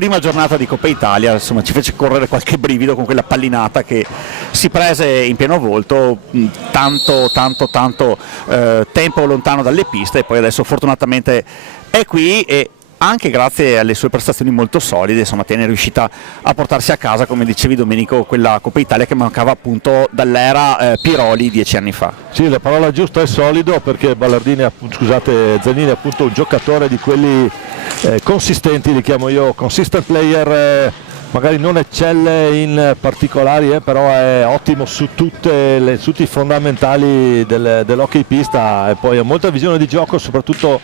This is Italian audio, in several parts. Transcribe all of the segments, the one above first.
prima giornata di Coppa Italia, insomma ci fece correre qualche brivido con quella pallinata che si prese in pieno volto, tanto tempo lontano dalle piste, e poi adesso fortunatamente è qui, e anche grazie alle sue prestazioni molto solide, insomma Tiene è riuscita a portarsi a casa, come dicevi Domenico, quella Coppa Italia che mancava appunto dall'era Piroli 10 anni fa. Sì, la parola giusta è solido, perché Zanini è appunto un giocatore di quelli consistenti, li chiamo io consistent player, magari non eccelle in particolari, però è ottimo su tutti i fondamentali dell'hockey pista, e poi ha molta visione di gioco, soprattutto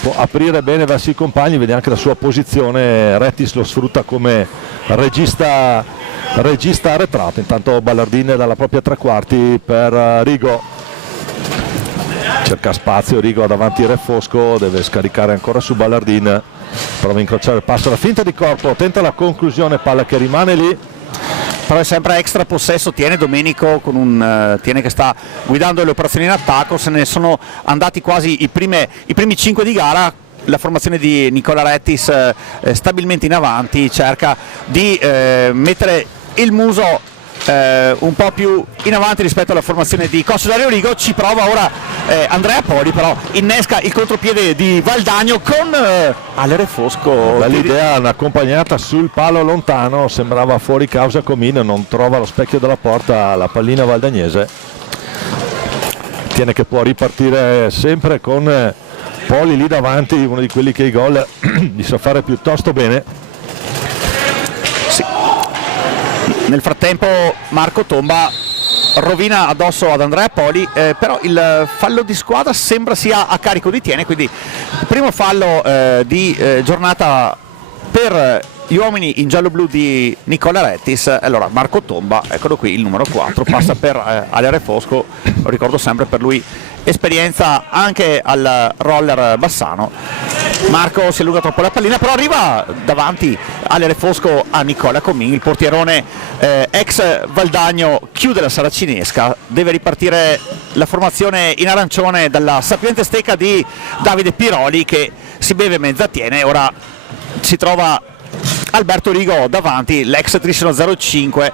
può aprire bene verso i compagni, vede anche la sua posizione. Rettis lo sfrutta come regista arretrato. Intanto Ballardin dalla propria tre quarti per Rigo, cerca spazio Rigo davanti a Refosco, deve scaricare ancora su Ballardin, prova a incrociare il passo, la finta di corpo, tenta la conclusione, palla che rimane lì. Però è sempre extra possesso Tiene, Domenico, con un Tiene che sta guidando le operazioni in attacco. Se ne sono andati quasi i primi 5 di gara. La formazione di Nicola Rettis stabilmente in avanti, cerca di mettere il muso un po' più in avanti rispetto alla formazione di Costo Dario Rigo. Ci prova ora Andrea Poli, però innesca il contropiede di Valdagno con Ale Refosco. L'idea un'accompagnata sul palo lontano, sembrava fuori causa Comino, non trova lo specchio della porta la pallina valdagnese. Tiene che può ripartire sempre con Poli lì davanti, uno di quelli che i gol li sa fare piuttosto bene. Sì. Nel frattempo Marco Tomba rovina addosso ad Andrea Poli, però il fallo di squadra sembra sia a carico di Tiene, quindi il primo fallo di giornata per gli uomini in giallo-blu di Nicola Rettis. Allora Marco Tomba, eccolo qui, il numero 4, passa per Ale Refosco, lo ricordo sempre, per lui esperienza anche al roller Bassano. Marco si allunga troppo la pallina, però arriva davanti Ale Refosco a Nicola Comini, il portierone ex Valdagno chiude la saracinesca, deve ripartire la formazione in arancione dalla sapiente stecca di Davide Piroli, che si beve mezza Tiene. Ora si trova Alberto Rigo davanti, l'ex Trissino 05,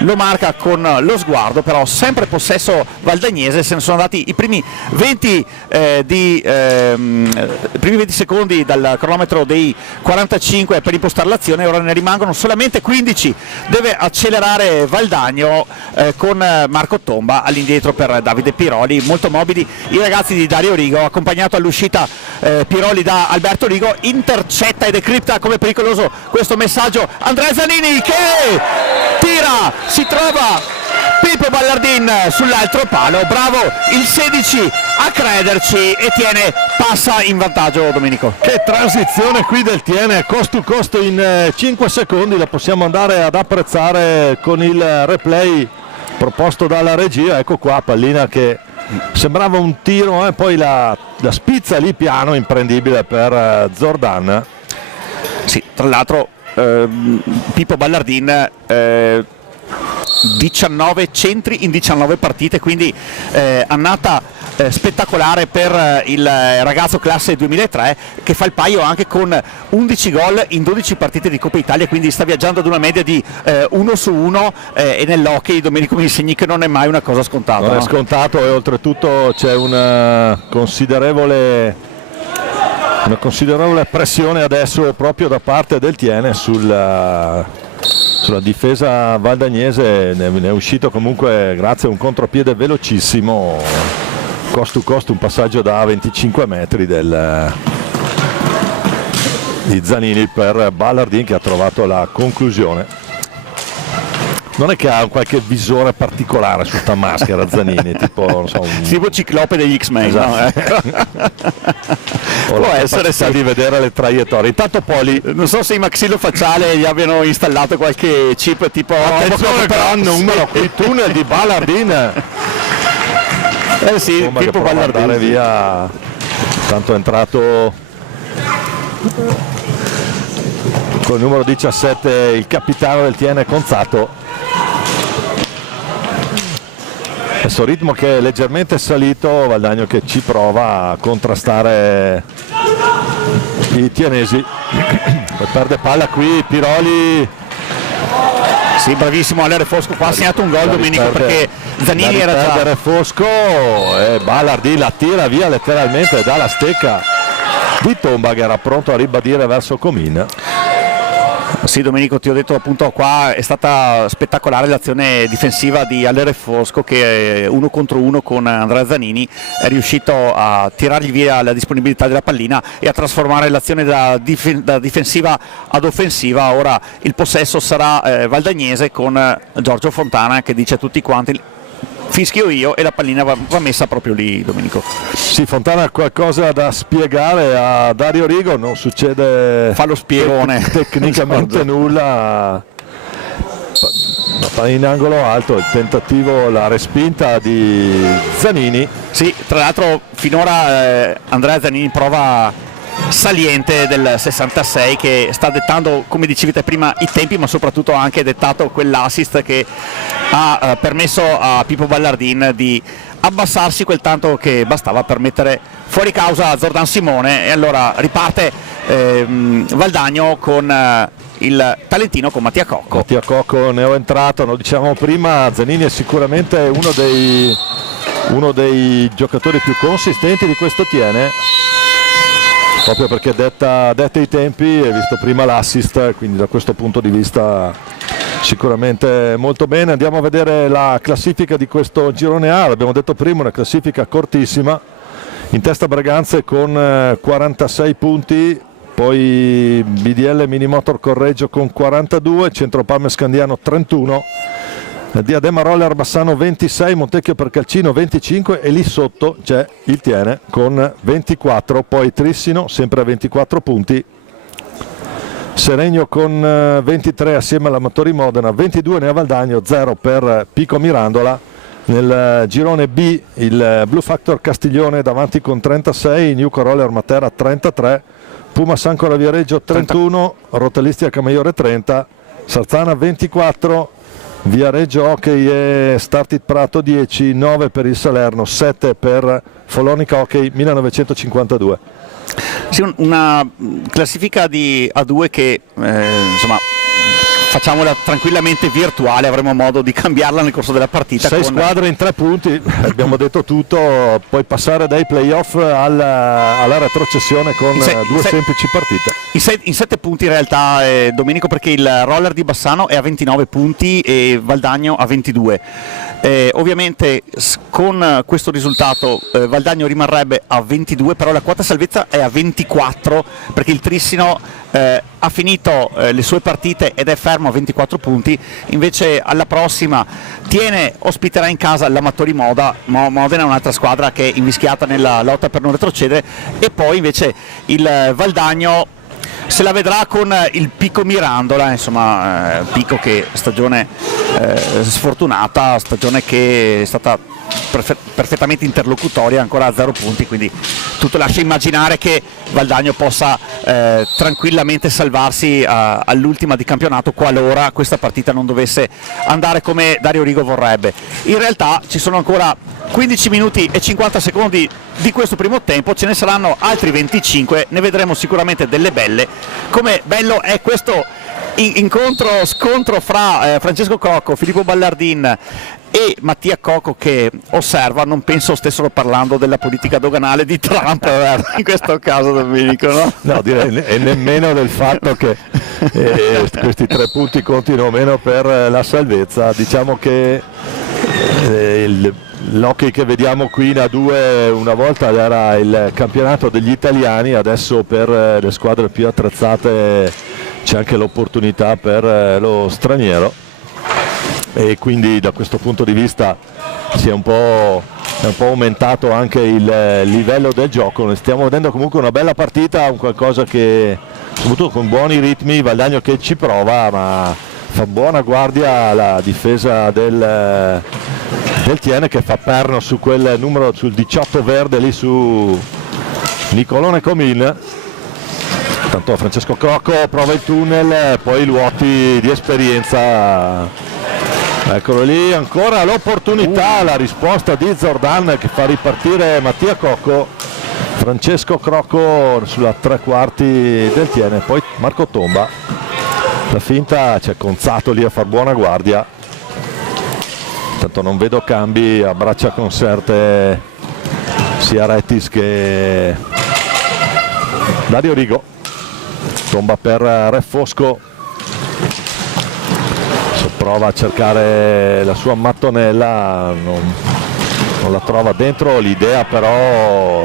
lo marca con lo sguardo, però sempre possesso valdagnese. Se ne sono andati i primi 20 secondi dal cronometro dei 45 per impostare l'azione, ora ne rimangono solamente 15, deve accelerare Valdagno con Marco Tomba all'indietro per Davide Piroli, molto mobili i ragazzi di Dario Rigo, accompagnato all'uscita Piroli da Alberto Rigo, intercetta e decripta come pericoloso questo messaggio Andrea Zanini, che tira, si trova Pippo Ballardin sull'altro palo, bravo il 16 a crederci, e Tiene passa in vantaggio. Domenico, che transizione qui del Tiene, cost to cost in 5 secondi, la possiamo andare ad apprezzare con il replay proposto dalla regia. Ecco qua, pallina che sembrava un tiro, poi la spizza lì piano, imprendibile per Zordan. Sì, tra l'altro Pippo Ballardin 19 centri in 19 partite, quindi annata spettacolare per il ragazzo classe 2003, che fa il paio anche con 11 gol in 12 partite di Coppa Italia, quindi sta viaggiando ad una media di 1 su 1, e nell'hockey Domenico mi insegni che non è mai una cosa scontata. Non è scontato, e oltretutto c'è una considerevole pressione adesso proprio da parte del Tiene sulla difesa valdagnese. Ne è uscito comunque grazie a un contropiede velocissimo, cost to cost, un passaggio da 25 metri di Zanini per Ballardin, che ha trovato la conclusione. Non è che ha qualche visore particolare su sta maschera Zanini, tipo, non so, tipo Ciclope degli X-Men, esatto. No? Può essere, sa di vedere le traiettorie. Intanto Poli, non so se i maxillofacciali gli abbiano installato qualche chip tipo attenzione, gran numero, qui tunnel di Ballardin. Sì, tipo Ballardin via. Tanto è entrato con il numero 17 il capitano del Tiene, Conzato. Questo ritmo che è leggermente salito, Valdagno che ci prova a contrastare i tianesi. Perde palla qui Piroli. Sì, bravissimo Alere Fosco, qua ha segnato un gol Domenico, perché Zanini era già... Fosco e Ballardin la tira via letteralmente dalla stecca di Tomba, che era pronto a ribadire verso Comin. Sì Domenico, ti ho detto appunto, qua è stata spettacolare l'azione difensiva di Alere Fosco, che 1 contro 1 con Andrea Zanini è riuscito a tirargli via la disponibilità della pallina e a trasformare l'azione da difensiva ad offensiva. Ora il possesso sarà valdagnese, con Giorgio Fontana che dice a tutti quanti fischio io, e la pallina va messa proprio lì, Domenico. Sì, Fontana ha qualcosa da spiegare a Dario Rigo, non succede, fa lo spiegone tecnicamente nulla. In angolo alto, il tentativo, la respinta di Zanini. Sì, tra l'altro finora Andrea Zanini prova saliente del 66, che sta dettando, come dicevi te prima, i tempi, ma soprattutto ha anche dettato quell'assist che ha permesso a Pippo Ballardin di abbassarsi quel tanto che bastava per mettere fuori causa Zordan Simone. E allora riparte Valdagno con il talentino, con Mattia Cocco. Mattia Cocco neoentrato, lo dicevamo prima, Zanini è sicuramente uno dei giocatori più consistenti di questo Tiene, proprio perché detta i tempi, hai visto prima l'assist, quindi da questo punto di vista sicuramente molto bene. Andiamo a vedere la classifica di questo girone A, l'abbiamo detto prima, una classifica cortissima, in testa Braganze con 46 punti, poi BDL Minimotor Correggio con 42, Centropalme Scandiano 31, Diadema Roller Bassano 26, Montecchio Percalcino 25 e lì sotto c'è il Tiene con 24, poi Trissino sempre a 24 punti, Seregno con 23 assieme all'Amatori Modena, 22 ne ha Valdagno, 0 per Pico Mirandola. Nel girone B il Blue Factor Castiglione davanti con 36, Nuco Roller Matera 33, Puma Sancora Viareggio 31, Rotellistia Camaiore 30, Sarzana 24, Viareggio Hockey e Startit Prato 10, 9 per il Salerno, 7 per Folonica Hockey 1952. Sì, una classifica di A2 che insomma facciamola tranquillamente virtuale, avremo modo di cambiarla nel corso della partita. 6 squadre in 3 punti, abbiamo detto tutto, puoi passare dai playoff alla retrocessione con due semplici partite. In 7 punti in realtà, Domenico, perché il Roller di Bassano è a 29 punti e Valdagno a 22. Ovviamente con questo risultato Valdagno rimarrebbe a 22, però la quota salvezza è a 24, perché il Trissino ha finito le sue partite ed è fermo a 24 punti. Invece alla prossima ospiterà in casa l'Amatori Modena, un'altra squadra che è invischiata nella lotta per non retrocedere, e poi invece il Valdagno se la vedrà con il Pico Mirandola, insomma Pico che stagione sfortunata, stagione che è stata perfettamente interlocutoria, ancora a 0 punti, quindi tutto lascia immaginare che Valdagno possa tranquillamente salvarsi all'ultima di campionato, qualora questa partita non dovesse andare come Dario Rigo vorrebbe. In realtà ci sono ancora 15 minuti e 50 secondi di questo primo tempo, ce ne saranno altri 25, ne vedremo sicuramente delle belle, come bello è questo scontro fra Francesco Cocco, Filippo Ballardin e Mattia Cocco, che osserva, non penso stessero parlando della politica doganale di Trump in questo caso, Domenico, no? No, direi, e nemmeno del fatto che questi 3 punti contino meno per la salvezza. Diciamo che l'hockey che vediamo qui in A2 una volta era il campionato degli italiani, adesso per le squadre più attrezzate c'è anche l'opportunità per lo straniero, e quindi da questo punto di vista si è un po' aumentato anche il livello del gioco. Stiamo vedendo comunque una bella partita, un qualcosa che soprattutto con buoni ritmi, Valdagno che ci prova, ma fa buona guardia la difesa del Tiene, che fa perno su quel numero, sul 18 verde lì su Nicolone Comin. Tanto Francesco Cocco prova il tunnel, poi i luoti di esperienza. Eccolo lì, ancora l'opportunità, la risposta di Zordan che fa ripartire Mattia Cocco. Francesco Crocco sulla 3/4 del Tiene, poi Marco Tomba, la finta, c'è Conzato lì a far buona guardia, tanto non vedo cambi, abbraccia Conserte sia Rettis che Dario Rigo. Tomba per Re Fosco, se prova a cercare la sua mattonella, non la trova dentro, l'idea però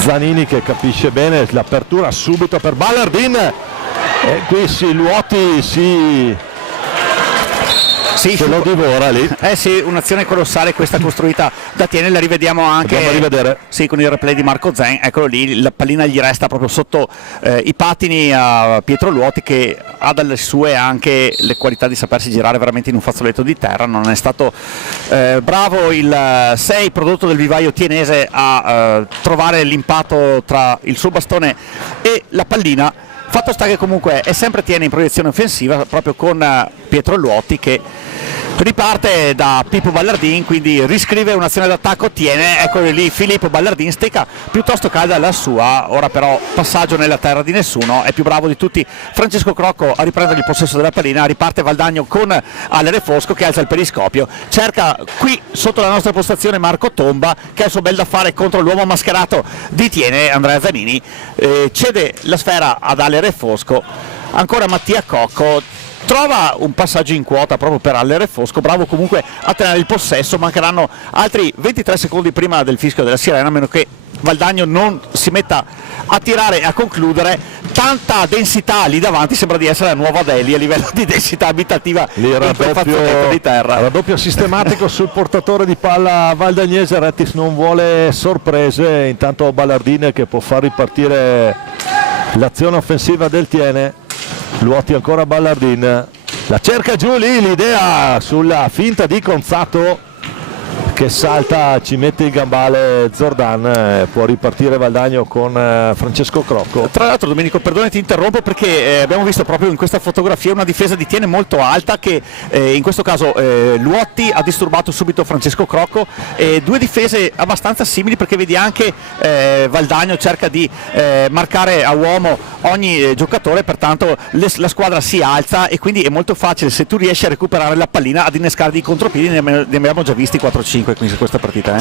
Zanini che capisce bene l'apertura subito per Ballardin, e qui Luoti se lo divora lì. Sì, un'azione colossale questa costruita da Tiene, la rivediamo anche. Andiamo a rivedere. Sì, con il replay di Marco Zen, eccolo lì, la pallina gli resta proprio sotto i pattini a Pietro Luoti, che ha dalle sue anche le qualità di sapersi girare veramente in un fazzoletto di terra. Non è stato bravo il 6 prodotto del vivaio tienese a trovare l'impatto tra il suo bastone e la pallina. Fatto sta che comunque è sempre Tiene in proiezione offensiva, proprio con Pietro Luoti che riparte da Pippo Ballardin, quindi riscrive un'azione d'attacco Tiene. Eccolo lì Filippo Ballardin, stecca piuttosto calda la sua, ora però passaggio nella terra di nessuno, è più bravo di tutti Francesco Crocco a riprendere il possesso della pallina, riparte Valdagno con Alere Fosco che alza il periscopio, cerca qui sotto la nostra postazione Marco Tomba che ha il suo bel da fare contro l'uomo mascherato di Tiene, Andrea Zanini, cede la sfera ad Alere Fosco, ancora Mattia Cocco trova un passaggio in quota proprio per Allere Fosco, bravo comunque a tenere il possesso. Mancheranno altri 23 secondi prima del fischio della sirena, a meno che Valdagno non si metta a tirare e a concludere. Tanta densità lì davanti, sembra di essere la nuova Delhi a livello di densità abitativa lì, in quel fazzoletto di terra. Raddoppio sistematico sul portatore di palla valdagnese, Rettis non vuole sorprese, intanto Ballardin che può far ripartire l'azione offensiva del Tiene. Luoti ancora Ballardin, la cerca giù lì, l'idea sulla finta di Conzato che salta, ci mette il gambale Zordan, può ripartire Valdagno con Francesco Crocco. Tra l'altro Domenico, perdone ti interrompo perché abbiamo visto proprio in questa fotografia una difesa di Tiene molto alta che in questo caso Luotti ha disturbato subito Francesco Crocco, due difese abbastanza simili perché vedi anche Valdagno cerca di marcare a uomo ogni giocatore, pertanto la squadra si alza e quindi è molto facile, se tu riesci a recuperare la pallina, ad innescare dei contropiedi. Ne abbiamo già visti 4-5 quindi questa partita.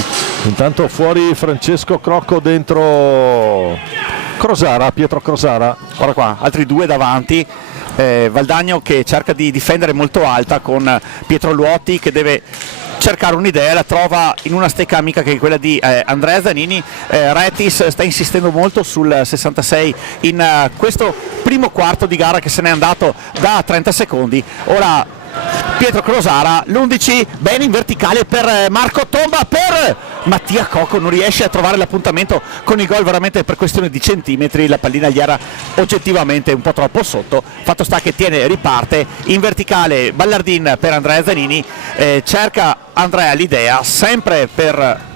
Intanto fuori Francesco Crocco, dentro Crosara, Pietro Crosara. Ora qua, altri due davanti, Valdagno che cerca di difendere molto alta con Pietro Luoti che deve cercare un'idea, la trova in una stecca amica che è quella di Andrea Zanini. Rettis sta insistendo molto sul 66 in questo primo quarto di gara che se n'è andato da 30 secondi. Ora Pietro Crosara, l'11, bene in verticale per Marco Tomba, per Mattia Cocco, non riesce a trovare l'appuntamento con il gol veramente per questione di centimetri, la pallina gli era oggettivamente un po' troppo sotto. Fatto sta che Tiene riparte in verticale, Ballardin per Andrea Zanini, cerca Andrea l'idea, sempre per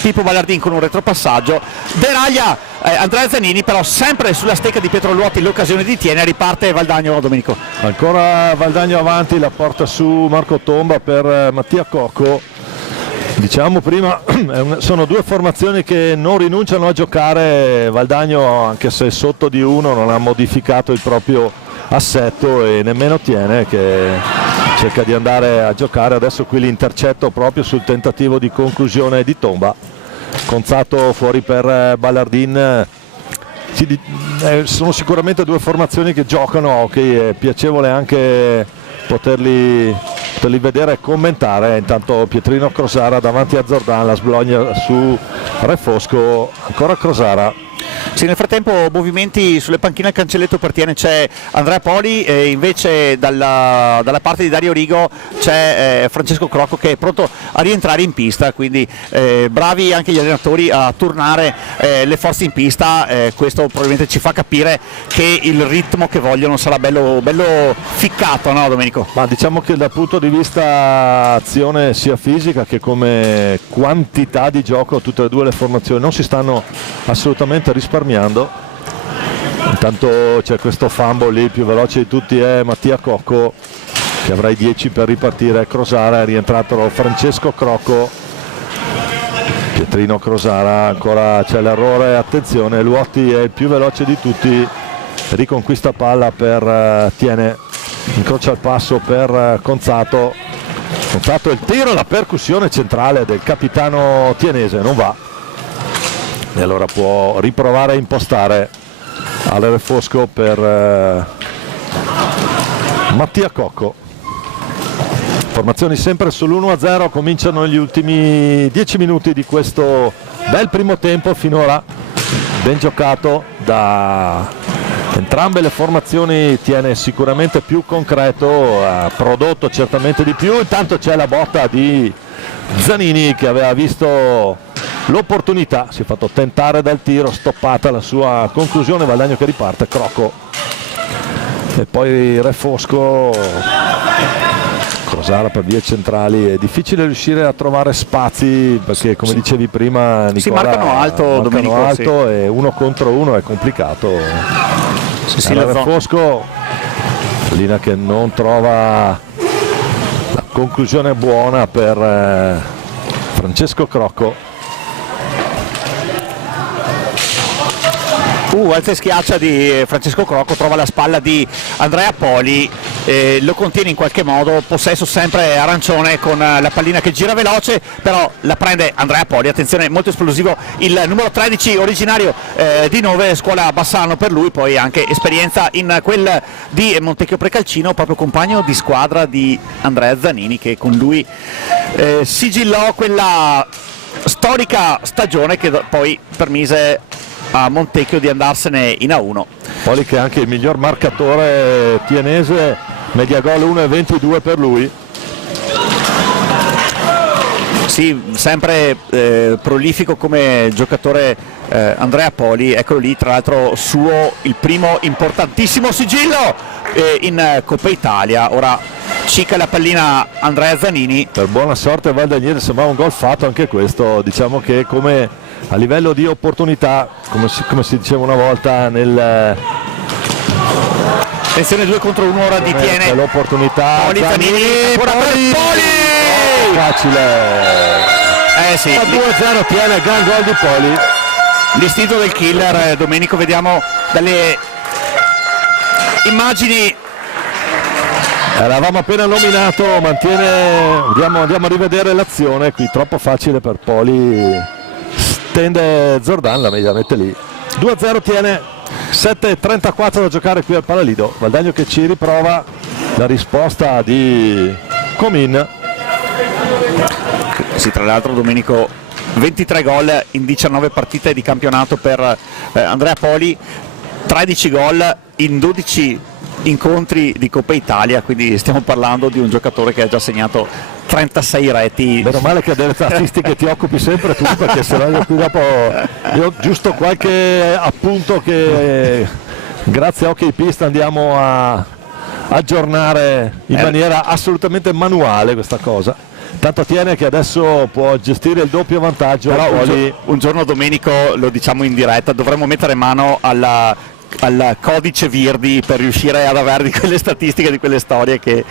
Pippo Ballardin con un retropassaggio, deraglia Andrea Zanini, però sempre sulla stecca di Pietro Luoti l'occasione di Tiene, riparte Valdagno. Domenico, ancora Valdagno avanti, la porta su Marco Tomba per Mattia Cocco. Diciamo prima sono due formazioni che non rinunciano a giocare. Valdagno, anche se sotto di uno, non ha modificato il proprio assetto e nemmeno Tiene che cerca di andare a giocare. Adesso qui l'intercetto proprio sul tentativo di conclusione di Tomba. Conzato fuori per Ballardin. Sono sicuramente due formazioni che giocano hockey, è piacevole anche poterli vedere e commentare. Intanto Pietrino Crosara davanti a Zordan, la sblogna su Re Fosco, ancora Crosara. Sì, nel frattempo movimenti sulle panchine al cancelletto per Tiene, c'è Andrea Poli e invece dalla parte di Dario Rigo c'è Francesco Crocco che è pronto a rientrare in pista, quindi bravi anche gli allenatori a turnare le forze in pista. Questo probabilmente ci fa capire che il ritmo che vogliono sarà bello ficcato, no Domenico? Ma diciamo che dal punto di vista azione sia fisica che come quantità di gioco tutte e due le formazioni non si stanno assolutamente risparmiando. Intanto c'è questo fumble lì, il più veloce di tutti è Mattia Cocco che avrà i 10 per ripartire. Crosara, è rientrato Francesco Crocco, Pietrino Crosara, ancora c'è l'errore, attenzione, Luotti è il più veloce di tutti, riconquista palla per Tiene, incrocia il passo per Conzato, il tiro, la percussione centrale del capitano tienese non va, e allora può riprovare a impostare al Fosco per Mattia Cocco. Formazioni sempre sull'1-0, cominciano gli ultimi 10 minuti di questo bel primo tempo, finora ben giocato da entrambe le formazioni. Tiene sicuramente più concreto, ha prodotto certamente di più. Intanto c'è la botta di Zanini che aveva visto l'opportunità, si è fatto tentare dal tiro, stoppata la sua conclusione, Valdagno che riparte, Crocco e poi Re Fosco. Crosara per vie centrali, è difficile riuscire a trovare spazi perché come dicevi prima Nicola, si marcano alto, Domenico, alto, e uno contro uno è complicato. Re Fosco, Lina che non trova la conclusione buona per Francesco Crocco. Alza e schiaccia di Francesco Crocco, trova la spalla di Andrea Poli, lo contiene in qualche modo, possesso sempre arancione con la pallina che gira veloce, però la prende Andrea Poli, attenzione, molto esplosivo il numero 13 originario di Nove, scuola Bassano per lui, poi anche esperienza in quel di Montecchio Precalcino, proprio compagno di squadra di Andrea Zanini che con lui sigillò quella storica stagione che poi permise a Montecchio di andarsene in A1. Poli che è anche il miglior marcatore tienese, media gol 1,22 per lui. Sì, sempre prolifico come giocatore Andrea Poli, eccolo lì, tra l'altro suo il primo importantissimo sigillo in Coppa Italia. Ora cica la pallina Andrea Zanini. Per buona sorte Valdagnese, sembrava un gol fatto anche questo, diciamo che come a livello di opportunità, come si diceva una volta nel... Attenzione 2 contro 1 ora di Tiene. L'opportunità. Poli, Zanini, ancora per Poli! Facile. Sì. 2-0 Tiene, gran gol di Poli. L'istinto del killer, Domenico, vediamo dalle immagini. L'avevamo appena nominato, mantiene, andiamo a rivedere l'azione, qui troppo facile per Poli. Tende Zordan, la media mette lì. 2-0 Tiene, 7:34 da giocare qui al Palalido. Valdagno che ci riprova, la risposta di Comin. Sì, tra l'altro Domenico 23 gol in 19 partite di campionato per Andrea Poli, 13 gol in 12 incontri di Coppa Italia, quindi stiamo parlando di un giocatore che ha già segnato 36 reti. Meno male che delle statistiche ti occupi sempre tu, perché sennò io qui dopo io giusto qualche appunto che grazie a OK Pista andiamo a aggiornare in maniera assolutamente manuale questa cosa. Tanto Tiene che adesso può gestire il doppio vantaggio. Però un giorno Domenico, lo diciamo in diretta, dovremmo mettere mano al codice Virdi per riuscire ad avere di quelle statistiche, di quelle storie che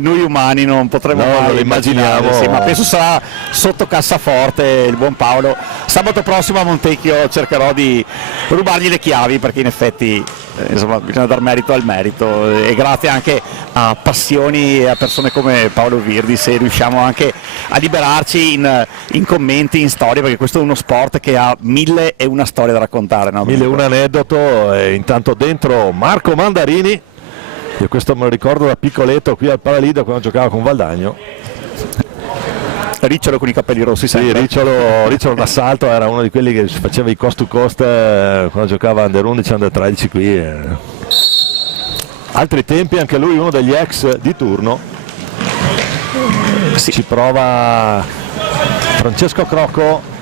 noi umani non potremo mai immaginare. Sì, ma penso sarà sotto cassaforte il buon Paolo. Sabato prossimo a Montecchio cercherò di rubargli le chiavi, perché in effetti insomma bisogna dar merito al merito, e grazie anche a passioni e a persone come Paolo Virdi se riusciamo anche a liberarci in commenti, in storie, perché questo è uno sport che ha 1001 storie da raccontare, no? 1001 aneddoto. E intanto dentro Marco Mandarini, io questo me lo ricordo da piccoletto qui al Palalido quando giocava con Valdagno. Ricciolo con i capelli rossi sempre. Sì, Ricciolo d'assalto era uno di quelli che faceva i cost to cost quando giocava Under 11, Under 13 qui. Altri tempi, anche lui uno degli ex di turno. Sì. Ci prova Francesco Crocco.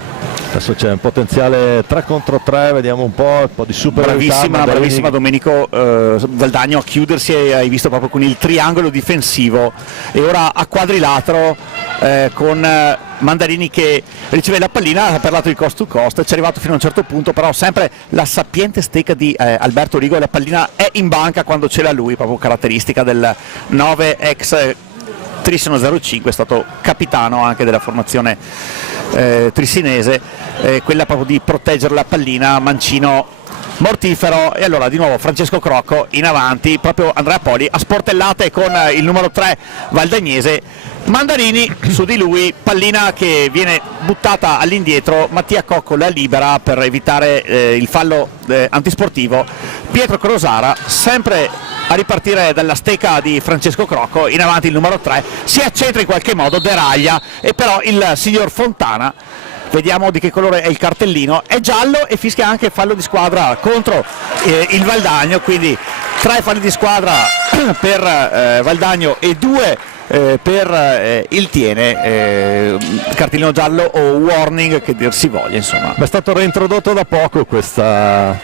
Adesso c'è un potenziale 3 contro 3, vediamo un po' di superiorità. Bravissima Domenico Valdagno a chiudersi, hai visto proprio con il triangolo difensivo, e ora a quadrilatero con Mandarini che riceve la pallina, ha parlato di cost to cost, ci è arrivato fino a un certo punto, però sempre la sapiente stecca di Alberto Rigo, e la pallina è in banca quando ce l'ha lui, proprio caratteristica del 9 ex Trisino 05, è stato capitano anche della formazione trisinese, quella proprio di proteggere la pallina, mancino mortifero. E allora di nuovo Francesco Crocco in avanti, proprio Andrea Poli a sportellate con il numero 3 Valdagnese. Mandarini su di lui, pallina che viene buttata all'indietro, Mattia Cocco la libera per evitare il fallo antisportivo. Pietro Crosara sempre a ripartire dalla stecca di Francesco Crocco, in avanti il numero 3, si accentra in qualche modo, deraglia, e però il signor Fontana, vediamo di che colore è il cartellino, è giallo e fischia anche fallo di squadra contro il Valdagno, quindi 3 falli di squadra per Valdagno e 2 per il Tiene, cartellino giallo o warning che dir si voglia, insomma. Ma è stato reintrodotto da poco questa,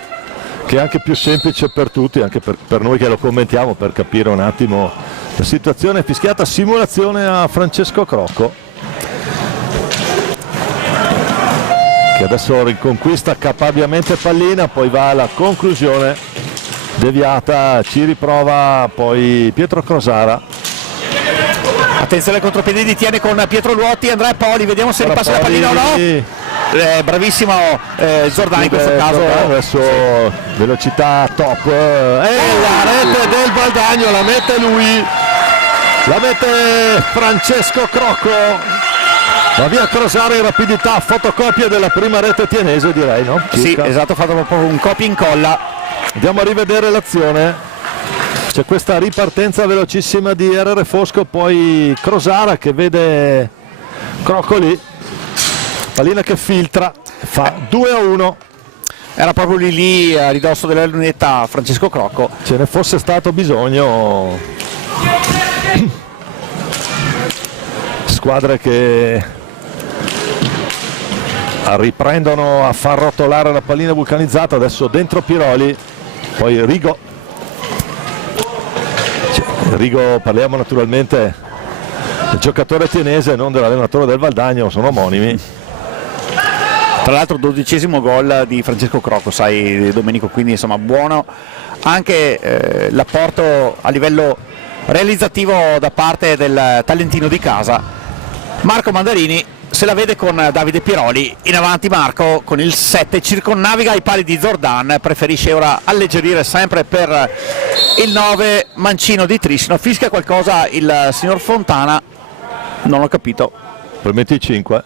che è anche più semplice per tutti, anche per noi che lo commentiamo, per capire un attimo la situazione. Fischiata simulazione a Francesco Crocco, che adesso riconquista caparbiamente pallina, poi va alla conclusione deviata, ci riprova poi Pietro Crosara. Attenzione al contropiede di Tiene con Pietro Luotti, Andrea Poli, vediamo se ripassa la pallina o no. Bravissimo Giordani in questo caso. Adesso velocità top, e la rete del Valdagno la mette lui, la mette Francesco Crocco, va via Crosara in rapidità, fotocopia della prima rete tienese, direi, no? Circa. Sì, esatto, fatto proprio un copia e incolla. Andiamo a rivedere l'azione. C'è questa ripartenza velocissima di RR Fosco, poi Crosara che vede Crocco lì, pallina che filtra, fa 2-1. Era proprio lì a ridosso della lunetta Francesco Crocco. Ce ne fosse stato bisogno. Squadre che riprendono a far rotolare la pallina vulcanizzata, adesso dentro Piroli, poi Rigo, parliamo naturalmente del giocatore tienese, non dell'allenatore del Valdagno, sono omonimi. Tra l'altro 12° gol di Francesco Crocco, sai Domenico, quindi insomma buono anche l'apporto a livello realizzativo da parte del talentino di casa. Marco Mandarini se la vede con Davide Piroli, in avanti Marco con il 7, circonnaviga i pali di Zordan, preferisce ora alleggerire sempre per il 9 mancino di Trissino. Fischia qualcosa il signor Fontana, non ho capito. Probabilmente i 5.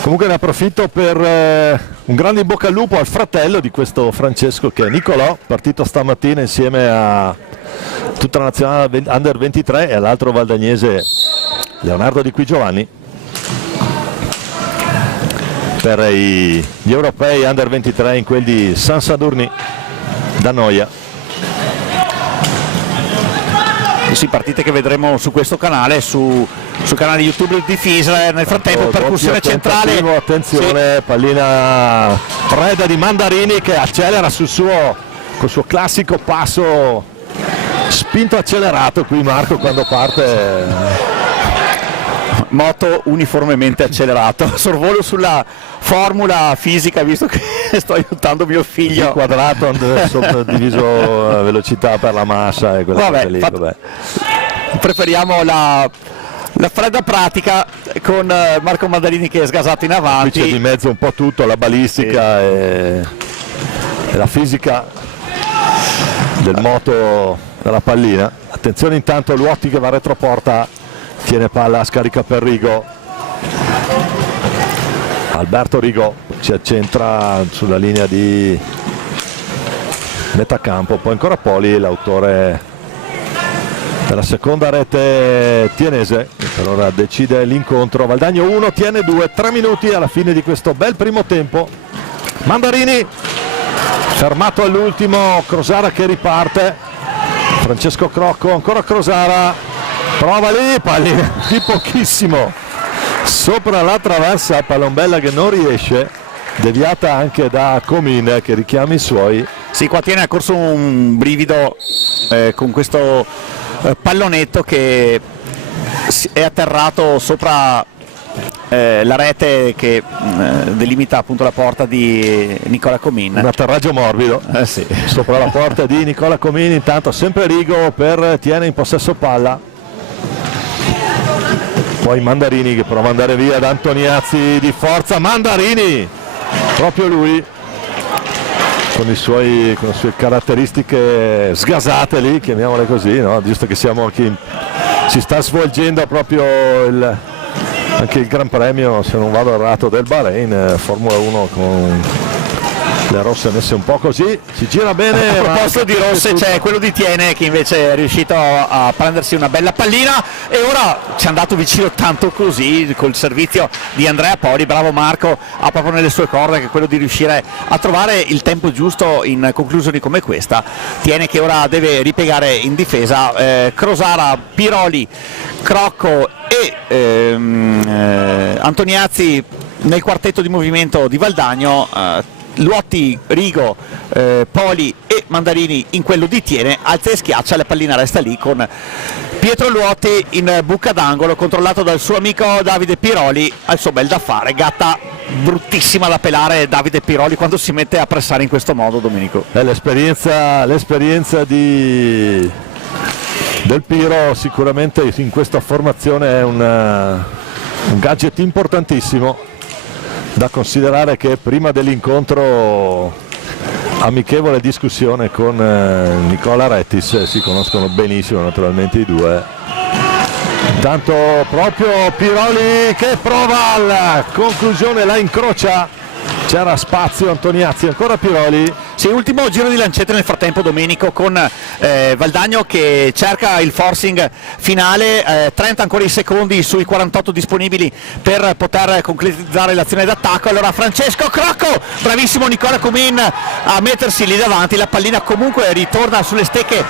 Comunque ne approfitto per un grande in bocca al lupo al fratello di questo Francesco, che è Nicolò, partito stamattina insieme a tutta la nazionale under 23, e all'altro valdagnese Leonardo Di Qui Giovanni per gli europei under 23 in quelli di San Sadurni da Noia. Sì, partite che vedremo su questo canale, sul canale YouTube di Fisler. Nel frattempo percussione centrale, attenzione, sì. Pallina preda di Mandarini che accelera col suo classico passo spinto accelerato. Qui Marco quando parte moto uniformemente accelerato, sorvolo sulla formula fisica, visto che sto aiutando mio figlio. Il quadrato diviso velocità per la massa e vabbè. Preferiamo la fredda pratica con Marco Mandarini che è sgasato in avanti. Qui c'è di mezzo un po' tutto, la balistica e la fisica del moto della pallina. Attenzione intanto Luotti che va retroporta, tiene palla, scarica per Rigo, Alberto Rigo si accentra sulla linea di metà campo, poi ancora Poli, l'autore della seconda rete tienese, che per ora decide l'incontro. Valdagno 1, Tiene 2, 3 minuti alla fine di questo bel primo tempo. Mandarini fermato all'ultimo, Crosara che riparte, Francesco Crocco, ancora Crosara, prova lì, pallina di pochissimo sopra la traversa, pallombella che non riesce, deviata anche da Comin che richiama i suoi. Sì, qua Tiene ha corso un brivido con questo pallonetto che è atterrato sopra la rete che delimita appunto la porta di Nicola Comin. Un atterraggio morbido sì. Sopra la porta di Nicola Comin. Intanto sempre Rigo per Tiene in possesso palla, poi Mandarini che prova ad andare via da Antoniazzi di forza, Mandarini, proprio lui con le sue caratteristiche sgasate lì, chiamiamole così, no? Giusto che siamo qui, si sta svolgendo proprio anche il Gran Premio, se non vado errato, del Bahrain, Formula 1 con le rosse messe un po' così, si gira bene. A proposito di rosse c'è quello di Tiene che invece è riuscito a prendersi una bella pallina e ora ci è andato vicino tanto così col servizio di Andrea Poli. Bravo Marco, ha proprio nelle sue corde che quello di riuscire a trovare il tempo giusto in conclusioni come questa. Tiene che ora deve ripiegare in difesa, Crosara, Piroli, Crocco e Antoniazzi nel quartetto di movimento di Valdagno, Luotti, Rigo, Poli e Mandarini in quello di Tiene, alza e schiaccia, la pallina resta lì con Pietro Luotti in buca d'angolo, controllato dal suo amico Davide Piroli, al suo bel da fare. Gatta bruttissima da pelare Davide Piroli quando si mette a pressare in questo modo, Domenico. L'esperienza del Piro sicuramente in questa formazione è un gadget importantissimo, da considerare che prima dell'incontro amichevole discussione con Nicola Rettis, si conoscono benissimo naturalmente i due. Intanto proprio Piroli che prova alla conclusione, la incrocia, c'era spazio, Antoniazzi, ancora Piroli. Sì, ultimo giro di lancette nel frattempo, Domenico, con Valdagno che cerca il forcing finale, 30 ancora i secondi sui 48 disponibili per poter concretizzare l'azione d'attacco. Allora Francesco Crocco, bravissimo Nicola Comin a mettersi lì davanti, la pallina comunque ritorna sulle stecche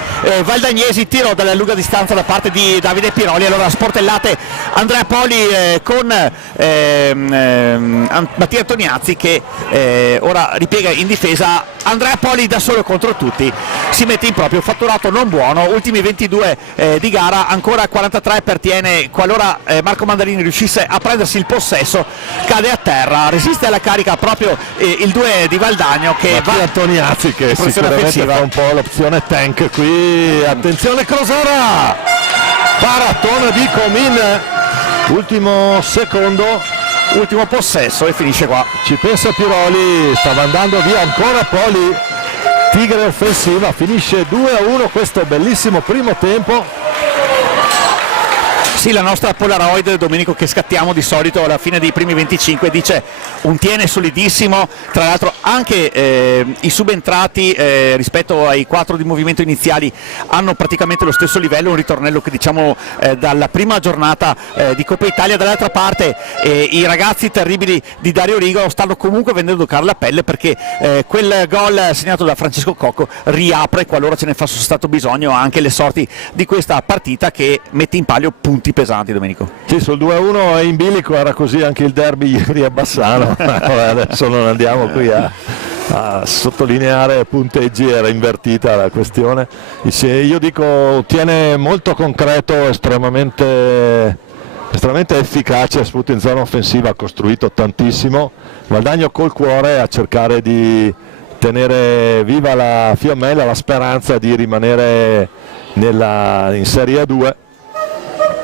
valdagnesi, tiro dalla lunga distanza da parte di Davide Piroli. Allora sportellate Andrea Poli con Mattia Antoniazzi che ora ripiega in difesa. Andrea Poli da solo contro tutti si mette in proprio, fatturato non buono, ultimi 22 di gara, ancora 43 per Tiene. Qualora Marco Mandarini riuscisse a prendersi il possesso cade a terra, resiste alla carica proprio il 2 di Valdagno che va Antoniazzi che sicuramente fa un po' l'opzione tank qui. Attenzione Crosara, paratona di Comin, ultimo secondo, ultimo possesso e finisce qua. Ci pensa Piroli, stava andando via ancora Poli, Tigre offensiva, finisce 2-1 questo bellissimo primo tempo. Sì, la nostra Polaroid, Domenico, che scattiamo di solito alla fine dei primi 25, dice un Tiene solidissimo, tra l'altro anche i subentrati rispetto ai 4 di movimento iniziali hanno praticamente lo stesso livello, un ritornello che diciamo dalla prima giornata di Coppa Italia. Dall'altra parte i ragazzi terribili di Dario Rigo stanno comunque vendendo cara la pelle, perché quel gol segnato da Francesco Cocco riapre, qualora ce ne fosse stato bisogno, anche le sorti di questa partita che mette in palio punti pesanti, Domenico. Sì, sul 2-1 è in bilico, era così anche il derby ieri a Bassano. Adesso non andiamo qui a sottolineare punteggi, era invertita la questione. Io dico Tiene molto concreto, estremamente efficace, soprattutto in zona offensiva, ha costruito tantissimo. Valdagno col cuore a cercare di tenere viva la fiammella, la speranza di rimanere in Serie A2.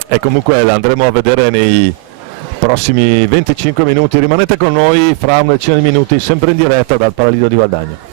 E comunque la andremo a vedere nei prossimi 25 minuti. Rimanete con noi, fra una decina di minuti, sempre in diretta dal Paradiso di Valdagno.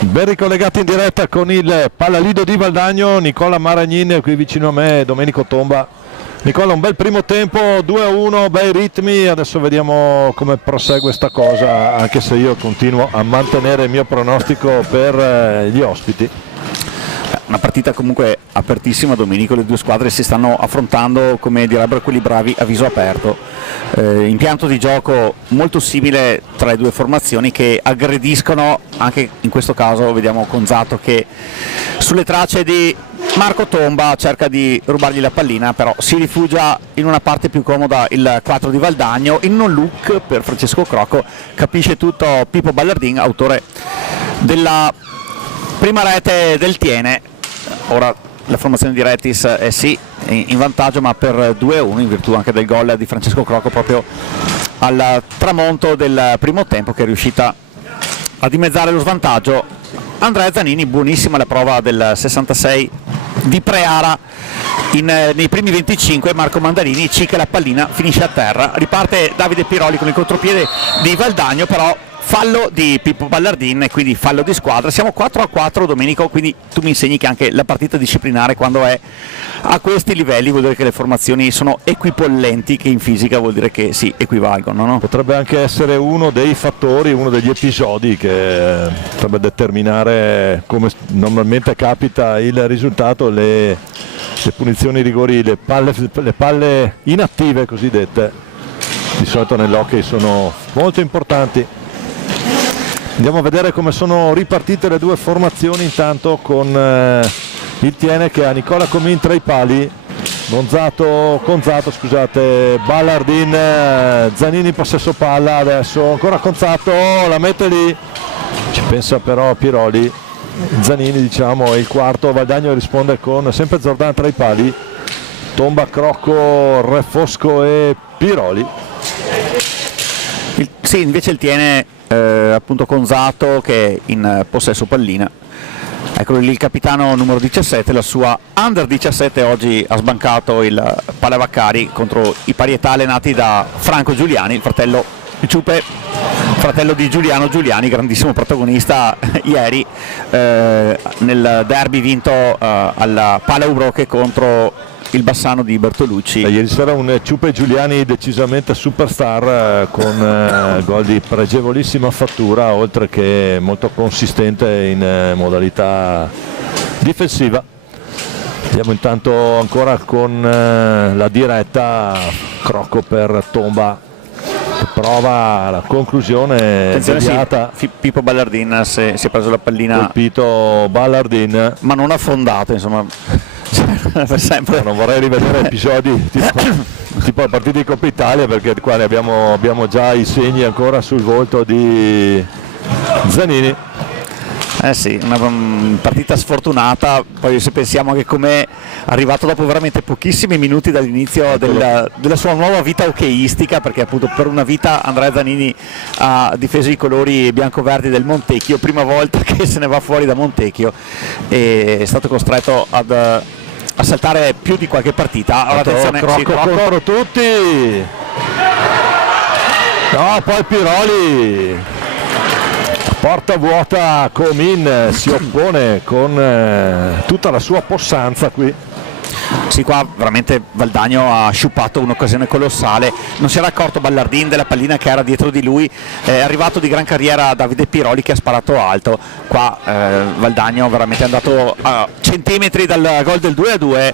Ben ricollegati in diretta con il Pallalido di Valdagno, Nicola Maragnin qui vicino a me, Domenico Tomba. Nicola, un bel primo tempo, 2-1, bei ritmi, adesso vediamo come prosegue sta cosa, anche se io continuo a mantenere il mio pronostico per gli ospiti. Una partita comunque apertissima, Domenico, le due squadre si stanno affrontando, come direbbero quelli bravi, a viso aperto. Impianto di gioco molto simile tra le due formazioni che aggrediscono, anche in questo caso vediamo Conzato che sulle tracce di Marco Tomba cerca di rubargli la pallina, però si rifugia in una parte più comoda il 4 di Valdagno, in non look per Francesco Crocco, capisce tutto Pippo Ballardin, autore della prima rete del Tiene. Ora la formazione di Retis è sì in vantaggio, ma per 2-1 in virtù anche del gol di Francesco Crocco proprio al tramonto del primo tempo, che è riuscita a dimezzare lo svantaggio. Andrea Zanini, buonissima la prova del 66 di Preara nei primi 25, Marco Mandarini cicca la pallina, finisce a terra, riparte Davide Piroli con il contropiede di Valdagno, però fallo di Pippo Ballardin e quindi fallo di squadra. Siamo 4-4, Domenico, quindi tu mi insegni che anche la partita disciplinare, quando è a questi livelli, vuol dire che le formazioni sono equipollenti, che in fisica vuol dire che si equivalgono, no? Potrebbe anche essere uno dei fattori, uno degli episodi che potrebbe determinare, come normalmente capita, il risultato, le punizioni, i rigori, le palle inattive cosiddette, di solito nell'hockey sono molto importanti. Andiamo a vedere come sono ripartite le due formazioni, intanto con il Tiene che ha Nicola Comin tra i pali, Conzato, Ballardin, Zanini in possesso palla, adesso ancora Conzato, la mette lì, ci pensa però Piroli, Zanini diciamo è il quarto, Valdagno risponde con sempre Zordan tra i pali, Tomba, Crocco, Refosco e Piroli. Sì, invece il Tiene appunto Conzato che è in possesso pallina, eccolo lì il capitano numero 17, la sua under 17 oggi ha sbancato il Palavaccari contro i parietà allenati da Franco Giuliani, il fratello Ciupe, fratello di Giuliano Giuliani, grandissimo protagonista ieri nel derby vinto alla Pala Ubroche contro il Bassano di Bertolucci. Ieri sera un Ciupe Giuliani decisamente superstar, con gol di pregevolissima fattura, oltre che molto consistente in modalità difensiva. Andiamo intanto ancora con la diretta, Crocco per Tomba che prova la conclusione deviata. Sì, Pippo Ballardin si è preso la pallina, colpito Ballardin, ma non affondato, insomma. Sempre. Non vorrei rivedere episodi tipo la partita di Coppa Italia, perché qua ne abbiamo già i segni ancora sul volto di Zanini. Sì, una partita sfortunata, poi se pensiamo che com'è arrivato dopo veramente pochissimi minuti dall'inizio della sua nuova vita hockeyistica, perché appunto per una vita Andrea Zanini ha difeso i colori bianco-verdi del Montecchio, prima volta che se ne va fuori da Montecchio e è stato costretto a saltare più di qualche partita. Ora attenzione, Crocco contro tutti, no, poi Piroli, porta vuota, Comin si oppone con tutta la sua possanza qui. Sì, qua veramente Valdagno ha sciupato un'occasione colossale, non si era accorto Ballardin della pallina che era dietro di lui, è arrivato di gran carriera Davide Piroli che ha sparato alto, qua Valdagno veramente è andato a centimetri dal gol del 2-2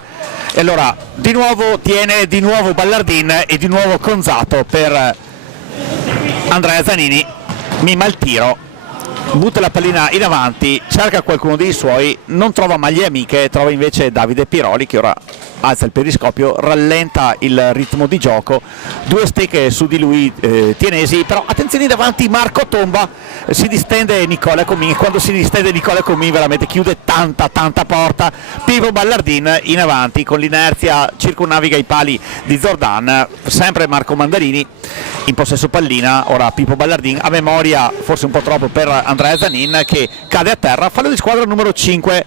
e allora di nuovo Tiene, di nuovo Ballardin e di nuovo Conzato per Andrea Zanini, mima il tiro, butta la pallina in avanti, cerca qualcuno dei suoi, non trova maglie amiche, trova invece Davide Piroli che ora alza il periscopio, rallenta il ritmo di gioco, due stecche su di lui tienesi, però attenzione davanti Marco Tomba, si distende Nicola Comin e quando si distende Nicola Comin veramente chiude tanta porta. Pippo Ballardin in avanti con l'inerzia circonnaviga i pali di Zordan, sempre Marco Mandarini in possesso pallina, ora Pippo Ballardin a memoria forse un po' troppo per Andrea Zanin che cade a terra, fallo di squadra numero 5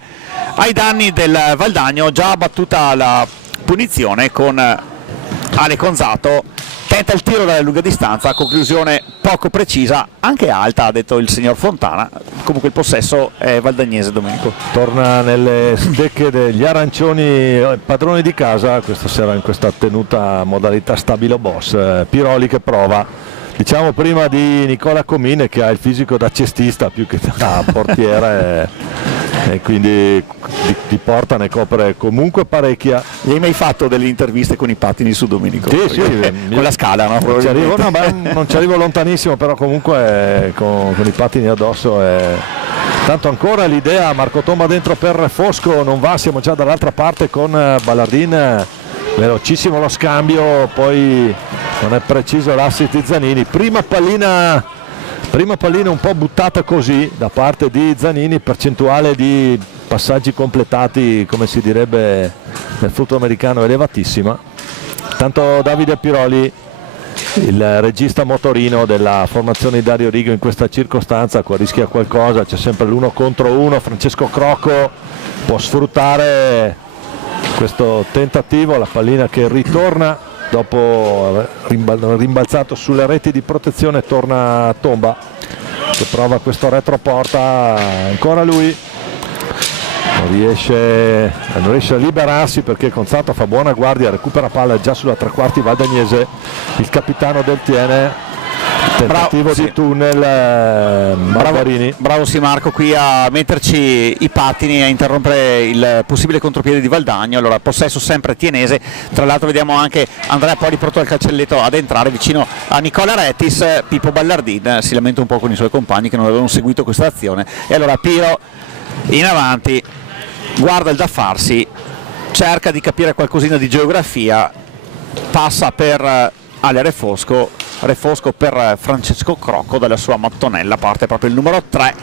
ai danni del Valdagno, già battuta la punizione con Ale Conzato, tenta il tiro dalla lunga distanza, conclusione poco precisa, anche alta, ha detto il signor Fontana. Comunque il possesso è valdagnese, Domenico. Torna nelle stecche degli arancioni, padroni di casa questa sera in questa tenuta modalità stabilo boss. Piroli che prova, diciamo prima di Nicola Comine, che ha il fisico da cestista più che da portiere e quindi di porta ne copre comunque parecchia. Gli hai mai fatto delle interviste con i pattini su, Domenico? Sì, Con la scala, no? Non ci arrivo, no, ma non ci arrivo lontanissimo, però comunque con i pattini addosso tanto ancora l'idea. Marco Tomba dentro per Fosco, non va, siamo già dall'altra parte con Ballardin, velocissimo lo scambio, poi non è preciso l'assist di Zanini. Prima pallina un po' buttata così da parte di Zanini, percentuale di passaggi completati, come si direbbe nel football americano, elevatissima. Tanto Davide Piroli, il regista motorino della formazione di Dario Rigo in questa circostanza, qua rischia qualcosa, c'è sempre l'1 contro 1. Francesco Crocco può sfruttare questo tentativo, la pallina che ritorna dopo aver rimbalzato sulle reti di protezione. Torna Tomba che prova questo retroporta, ancora lui non riesce a liberarsi perché Conzatto fa buona guardia, recupera palla già sulla tre quarti valdagnese. Il capitano del Tiene, tentativo di tunnel, Barbarini. Bravo sì Marco qui a metterci i pattini, a interrompere il possibile contropiede di Valdagno. Allora possesso sempre tienese, tra l'altro vediamo anche Andrea Poli pronto al cancelletto ad entrare vicino a Nicola Rettis. Pippo Ballardin si lamenta un po' con i suoi compagni che non avevano seguito questa azione, e allora Piro in avanti guarda il da farsi, cerca di capire qualcosina di geografia, passa per Ale Refosco per Francesco Crocco dalla sua mattonella, parte proprio il numero 3,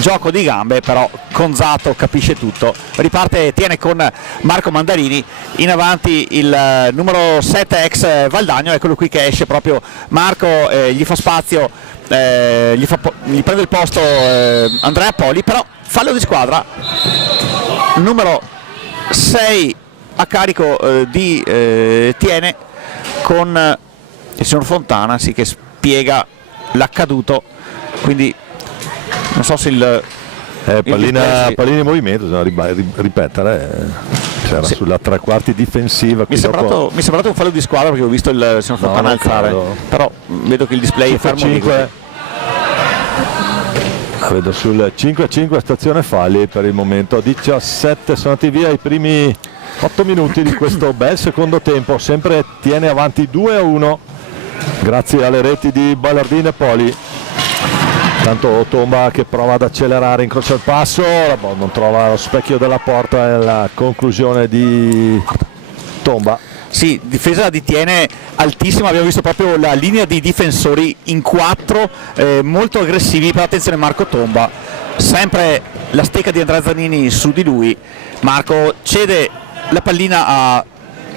gioco di gambe, però Conzatto capisce tutto, riparte Tiene con Marco Mandarini, in avanti il numero 7 ex Valdagno, eccolo qui che esce proprio Marco, gli fa spazio, gli prende il posto Andrea Poli, però fallo di squadra, numero 6 a carico di Tiene, con il signor Fontana sì che spiega l'accaduto, quindi non so se pallina in movimento, bisogna ripetere, era sì, sulla tre quarti difensiva. Mi è sembrato un fallo di squadra perché ho visto il signor Fontana alzare, però vedo che il display è fermo. 5. La vedo sul 5-5, stazione falli per il momento. 17 sono andati via i primi 8 minuti di questo bel secondo tempo, sempre Tiene avanti 2-1 grazie alle reti di Ballardin e Poli. Tanto Tomba che prova ad accelerare, incrocia il passo, non trova lo specchio della porta, è la conclusione di Tomba. Sì, difesa di Tiene altissima, abbiamo visto proprio la linea di difensori in 4, molto aggressivi, per attenzione Marco Tomba, sempre la stecca di Andrea Zanini su di lui. Marco cede la pallina a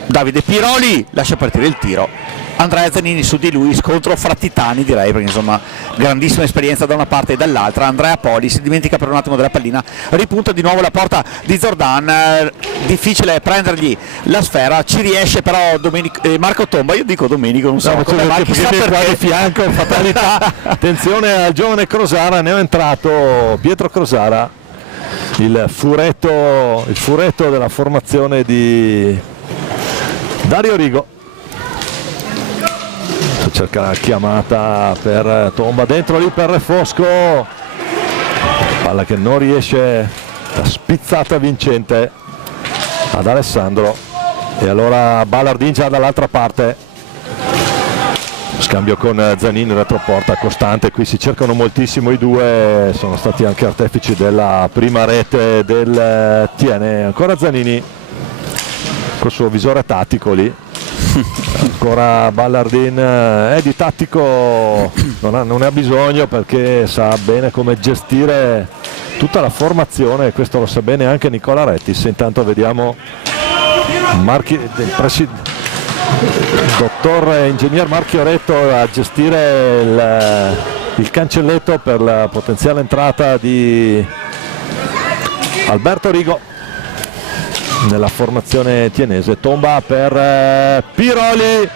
Davide Piroli, lascia partire il tiro, Andrea Zanini su di lui, scontro fra titani direi, perché insomma grandissima esperienza da una parte e dall'altra. Andrea Poli si dimentica per un attimo della pallina, ripunta di nuovo la porta di Zordan, difficile prendergli la sfera, ci riesce però Marco Tomba, io dico Domenico, non so come mai, chissà perché di fianco, fatalità. Attenzione al giovane Crosara, ne è entrato Pietro Crosara, il furetto della formazione di Dario Rigo. Cerca la chiamata per Tomba, dentro lì per Refosco, palla che non riesce, la spizzata vincente ad Alessandro, e allora Ballardin già dall'altra parte, scambio con Zanini, retroporta costante, qui si cercano moltissimo i due, sono stati anche artefici della prima rete del Tiene. Ancora Zanini col suo visore tattico lì, ancora Ballardin, di tattico non ne ha bisogno perché sa bene come gestire tutta la formazione, e questo lo sa bene anche Nicola Rettis. Intanto vediamo il dottor ingegner Marchio Retto a gestire il cancelletto per la potenziale entrata di Alberto Rigo nella formazione tienese. Tomba per Piroli,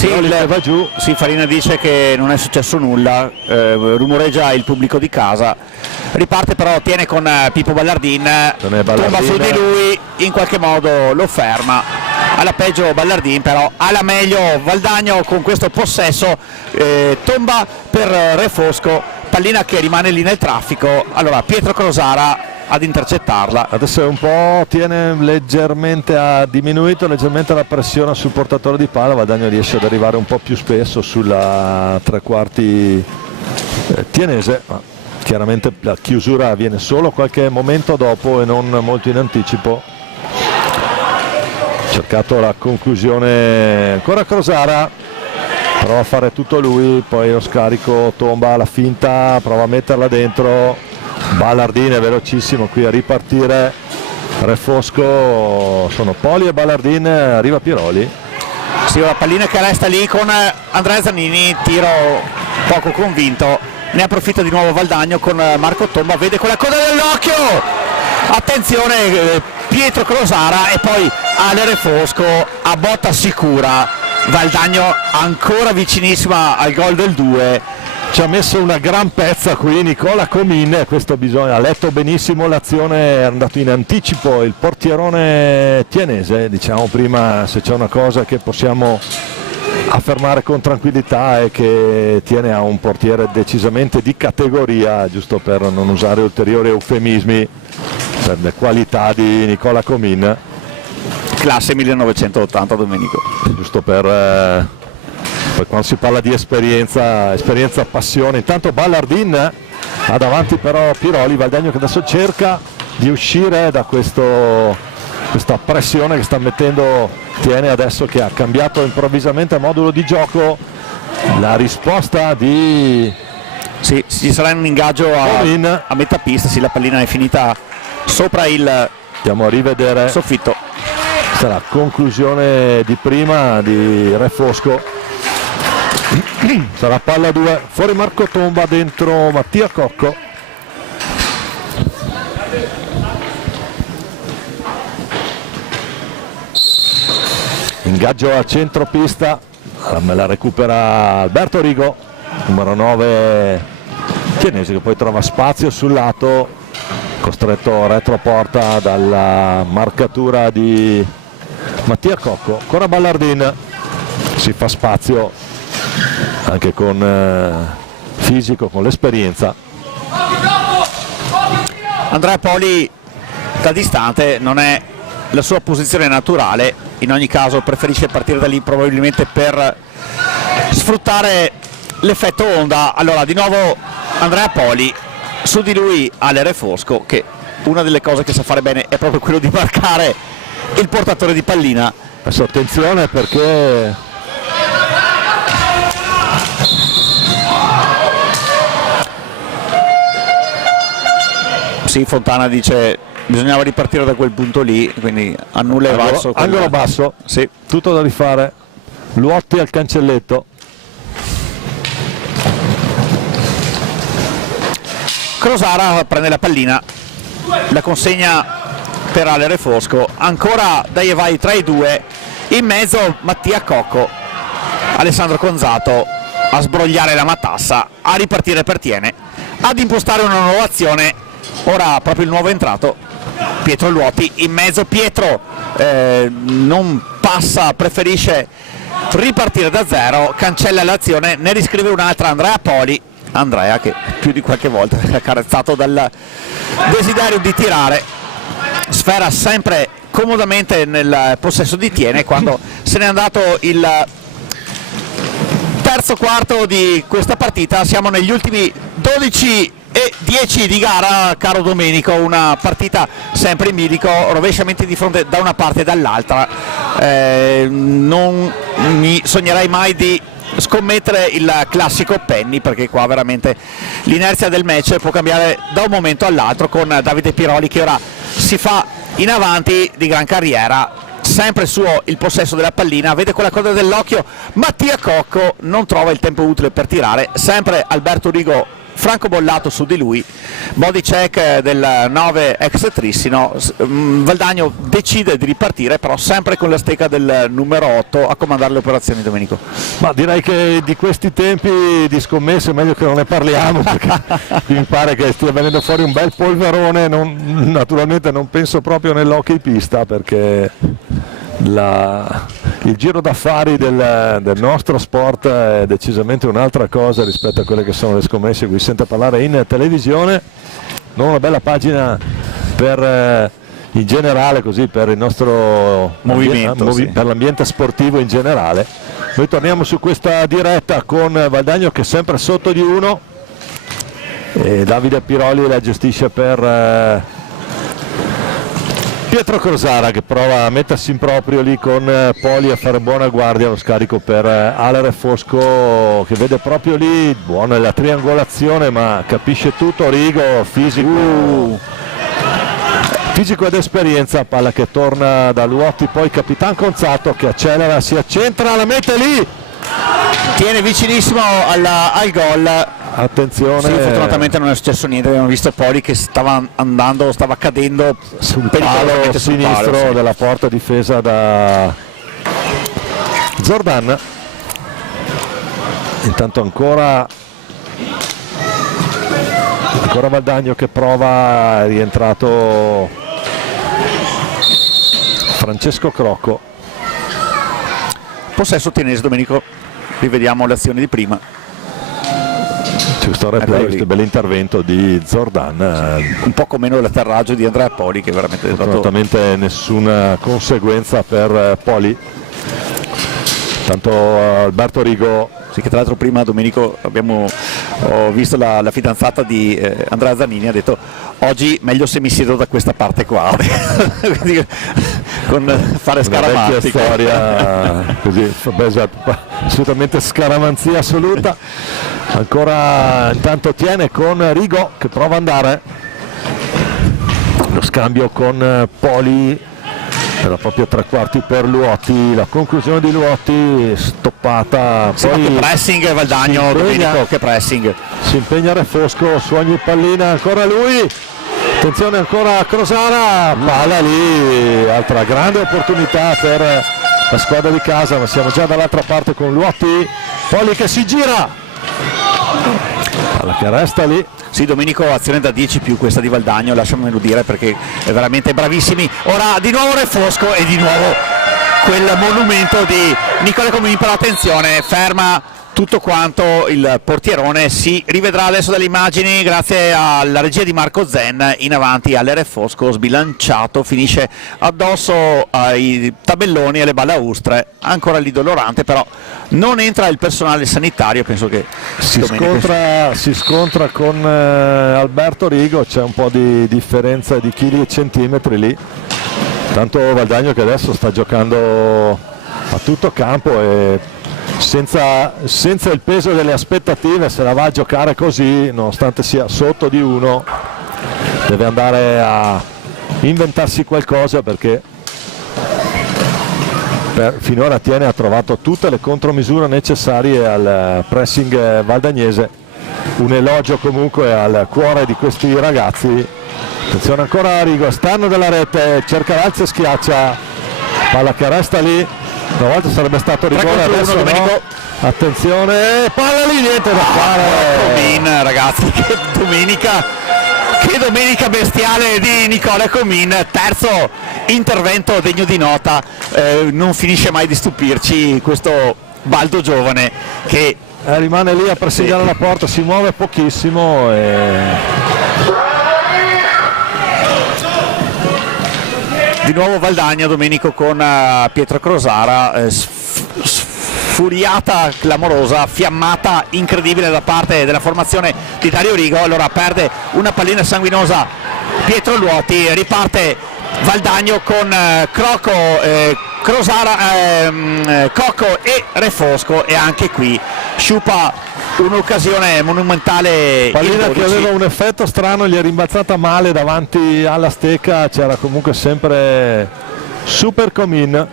Sì, Piroli che va giù. sì, Farina dice che non è successo nulla, rumoreggia il pubblico di casa, riparte però, tiene con Pippo Ballardin, tomba su di lui, in qualche modo lo ferma, alla peggio Ballardin, però alla meglio Valdagno con questo possesso, tomba per Re Fosco, pallina che rimane lì nel traffico, allora Pietro Crosara ad intercettarla. Adesso un po' tiene leggermente, ha diminuito leggermente la pressione sul portatore di palla, Valdagno riesce ad arrivare un po' più spesso sulla tre quarti tienese, ma chiaramente la chiusura avviene solo qualche momento dopo e non molto in anticipo. Ha cercato la conclusione ancora Crosara, prova a fare tutto lui, poi lo scarico, tomba la finta, prova a metterla dentro. Ballardin è velocissimo qui a ripartire, Re Fosco sono Poli e Ballardin, arriva Piroli. Sì, la pallina che resta lì con Andrea Zannini, tiro poco convinto, ne approfitta di nuovo Valdagno con Marco Tomba, vede quella coda dell'occhio, attenzione Pietro Crosara e poi Ale Re Fosco a botta sicura, Valdagno ancora vicinissima al gol del 2. Ci ha messo una gran pezza qui Nicola Comin, questo bisogna, ha letto benissimo l'azione, è andato in anticipo il portierone tienese, diciamo prima se c'è una cosa che possiamo affermare con tranquillità è che Tiene ha un portiere decisamente di categoria, giusto per non usare ulteriori eufemismi, per le qualità di Nicola Comin. Classe 1980 Domenico. Giusto per quando si parla di esperienza, passione. Intanto Ballardin ha davanti però Piroli, Valdagno che adesso cerca di uscire da questa pressione che sta mettendo Tiene adesso che ha cambiato improvvisamente modulo di gioco. La risposta di... Sì, ci sarà un ingaggio a metà pista, sì, la pallina è finita sopra il Andiamo a rivedere soffitto. Sarà conclusione di prima di Re Fosco. Sarà palla 2, fuori Marco Tomba, dentro Mattia Cocco. Ingaggio a centropista, me la recupera Alberto Rigo, numero 9 tienese, che poi trova spazio sul lato, costretto retroporta dalla marcatura di Mattia Cocco. Ancora Ballardin, si fa spazio anche con fisico, con l'esperienza. Andrea Poli da distante non è la sua posizione naturale, in ogni caso preferisce partire da lì probabilmente per sfruttare l'effetto onda. Allora di nuovo Andrea Poli, su di lui Ale Re Fosco, che una delle cose che sa fare bene è proprio quello di marcare il portatore di pallina. Adesso attenzione perché sì, Fontana dice bisognava ripartire da quel punto lì, quindi annulla e valso. Angolo basso, sì. Tutto da rifare. Luotti al cancelletto. Crosara prende la pallina, la consegna per Ale Re Fosco, ancora dai e vai 3-2, in mezzo Mattia Cocco, Alessandro Conzato a sbrogliare la matassa, a ripartire per Tiene, ad impostare una nuova azione. Ora proprio il nuovo entrato Pietro Luoti, in mezzo Pietro non passa, preferisce ripartire da zero, cancella l'azione, ne riscrive un'altra Andrea Poli, Andrea che più di qualche volta è accarezzato dal desiderio di tirare, sfera sempre comodamente nel possesso di Tiene. Quando se n'è andato il terzo quarto di questa partita, siamo negli ultimi 12 e 10 di gara, caro Domenico, una partita sempre in bilico, rovesciamenti di fronte da una parte e dall'altra. Non mi sognerei mai di scommettere il classico penny, perché qua veramente l'inerzia del match può cambiare da un momento all'altro, con Davide Piroli che ora si fa in avanti di gran carriera, sempre suo il possesso della pallina, vede quella coda dell'occhio, Mattia Cocco non trova il tempo utile per tirare, sempre Alberto Rigo Franco Bollato su di lui, body check del 9 ex Trissino, Valdagno decide di ripartire, però sempre con la stecca del numero 8 a comandare le operazioni, Domenico. Ma direi che di questi tempi di scommesse è meglio che non ne parliamo, perché mi pare che stia venendo fuori un bel polverone. Naturalmente non penso proprio nell'hockey pista, perché il giro d'affari del nostro sport è decisamente un'altra cosa rispetto a quelle che sono le scommesse di cui si sente parlare in televisione. Non una bella pagina per in generale, così per il nostro movimento, sì, per l'ambiente sportivo in generale. Noi torniamo su questa diretta con Valdagno che è sempre sotto di 1 e Davide Piroli la gestisce per Pietro Crosara, che prova a mettersi in proprio lì con Poli a fare buona guardia. Lo scarico per Alere Fosco, che vede proprio lì, buona la triangolazione, ma capisce tutto. Rigo, fisico ed esperienza, palla che torna da Luotti, poi Capitan Conzato che accelera, si accentra, la mette lì, tiene vicinissimo al gol. Attenzione, sì, fortunatamente non è successo niente, abbiamo visto Poli che stava cadendo sul palo sinistro, sì, della porta difesa da Zordan. Intanto ancora Valdagno che prova, è rientrato Francesco Crocco. Possesso tienese, Domenico, rivediamo le azioni di prima. C'è questo replay, questo bell'intervento di Zordan, un poco meno l'atterraggio di Andrea Poli, che veramente è stato... Assolutamente nessuna conseguenza per Poli. Tanto Alberto Rigo, sì, che tra l'altro prima, Domenico, ho visto la fidanzata di Andrea Zanini, ha detto oggi meglio se mi siedo da questa parte qua. Quindi, con fare scaramantico. Una vecchia storia così, assolutamente scaramanzia assoluta. Ancora intanto tiene con Rigo che prova ad andare, lo scambio con Poli era proprio tre quarti per Luotti, la conclusione di Luotti stoppata. Sì, poi che pressing Valdagno, Domenico, che pressing, si impegna Refosco su ogni pallina, ancora lui, attenzione ancora Crosara, palla lì, altra grande opportunità per la squadra di casa, ma siamo già dall'altra parte con Luotti, Poli che si gira, palla che resta lì. Sì, Domenico, azione da 10 più questa di Valdagno, lasciamelo dire, perché è veramente bravissimi. Ora di nuovo Refosco e di nuovo quel monumento di Nicola Comini, però attenzione, ferma tutto quanto il portierone, si rivedrà adesso dalle immagini grazie alla regia di Marco Zen. In avanti Alere Fosco, sbilanciato, finisce addosso ai tabelloni e alle balaustre, ancora lì dolorante, però non entra il personale sanitario. Penso che si scontra con Alberto Rigo, c'è un po' di differenza di chili e centimetri lì, tanto Valdagno che adesso sta giocando a tutto campo e senza il peso delle aspettative, se la va a giocare così, nonostante sia sotto di 1, deve andare a inventarsi qualcosa, perché finora ha trovato tutte le contromisure necessarie al pressing valdagnese. Un elogio comunque al cuore di questi ragazzi. Attenzione ancora a Rigo, esterno della rete, cerca l'alza e schiaccia, palla che resta lì. Una volta sarebbe stato rigore, adesso no. Attenzione, palla lì, niente da fare. Comin, ragazzi, che domenica bestiale di Nicola Comin, terzo intervento degno di nota. Non finisce mai di stupirci questo baldo giovane che rimane lì a presidiare la porta, si muove pochissimo Di nuovo Valdagno, Domenico, con Pietro Crosara, sfuriata, clamorosa, fiammata incredibile da parte della formazione di Dario Rigo. Allora perde una pallina sanguinosa Pietro Luotti, riparte Valdagno con Crocco, Crosara, Cocco e Refosco, e anche qui sciupa un'occasione monumentale. Pallina che aveva un effetto strano, gli è rimbalzata male davanti alla stecca, c'era comunque sempre Super Comin.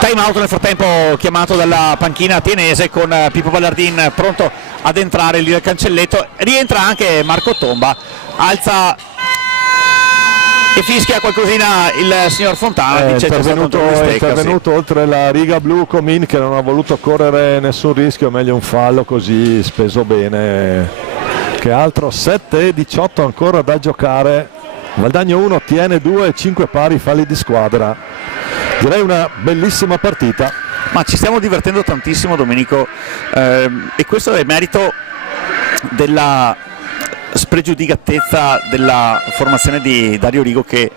Time out nel frattempo chiamato dalla panchina tienese con Pippo Ballardin pronto ad entrare lì dal cancelletto. Rientra anche Marco Tomba, alza e fischia qualcosina il signor Fontana. È Dice intervenuto oltre la riga blu Comin, che non ha voluto correre nessun rischio, meglio un fallo così speso bene. Che altro, 7-18 ancora da giocare. Valdagno 1 tiene 2, 5 pari falli di squadra. Direi una bellissima partita. Ma ci stiamo divertendo tantissimo, Domenico, e questo è merito della spregiudicatezza della formazione di Dario Rigo, che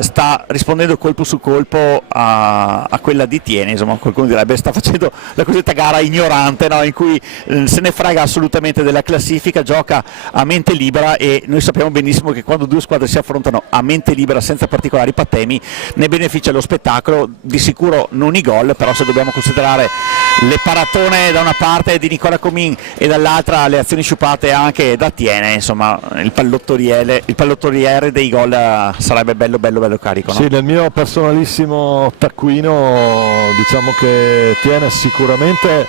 sta rispondendo colpo su colpo a quella di Tiene. Insomma, qualcuno direbbe sta facendo la cosiddetta gara ignorante, no? In cui se ne frega assolutamente della classifica, gioca a mente libera, e noi sappiamo benissimo che quando due squadre si affrontano a mente libera senza particolari patemi ne beneficia lo spettacolo, di sicuro non i gol. Però se dobbiamo considerare le paratone da una parte di Nicola Comin e dall'altra le azioni sciupate anche da Tiene, insomma il pallottoliere dei gol sarebbe bello carico, no? Sì, nel mio personalissimo taccuino diciamo che Tiene sicuramente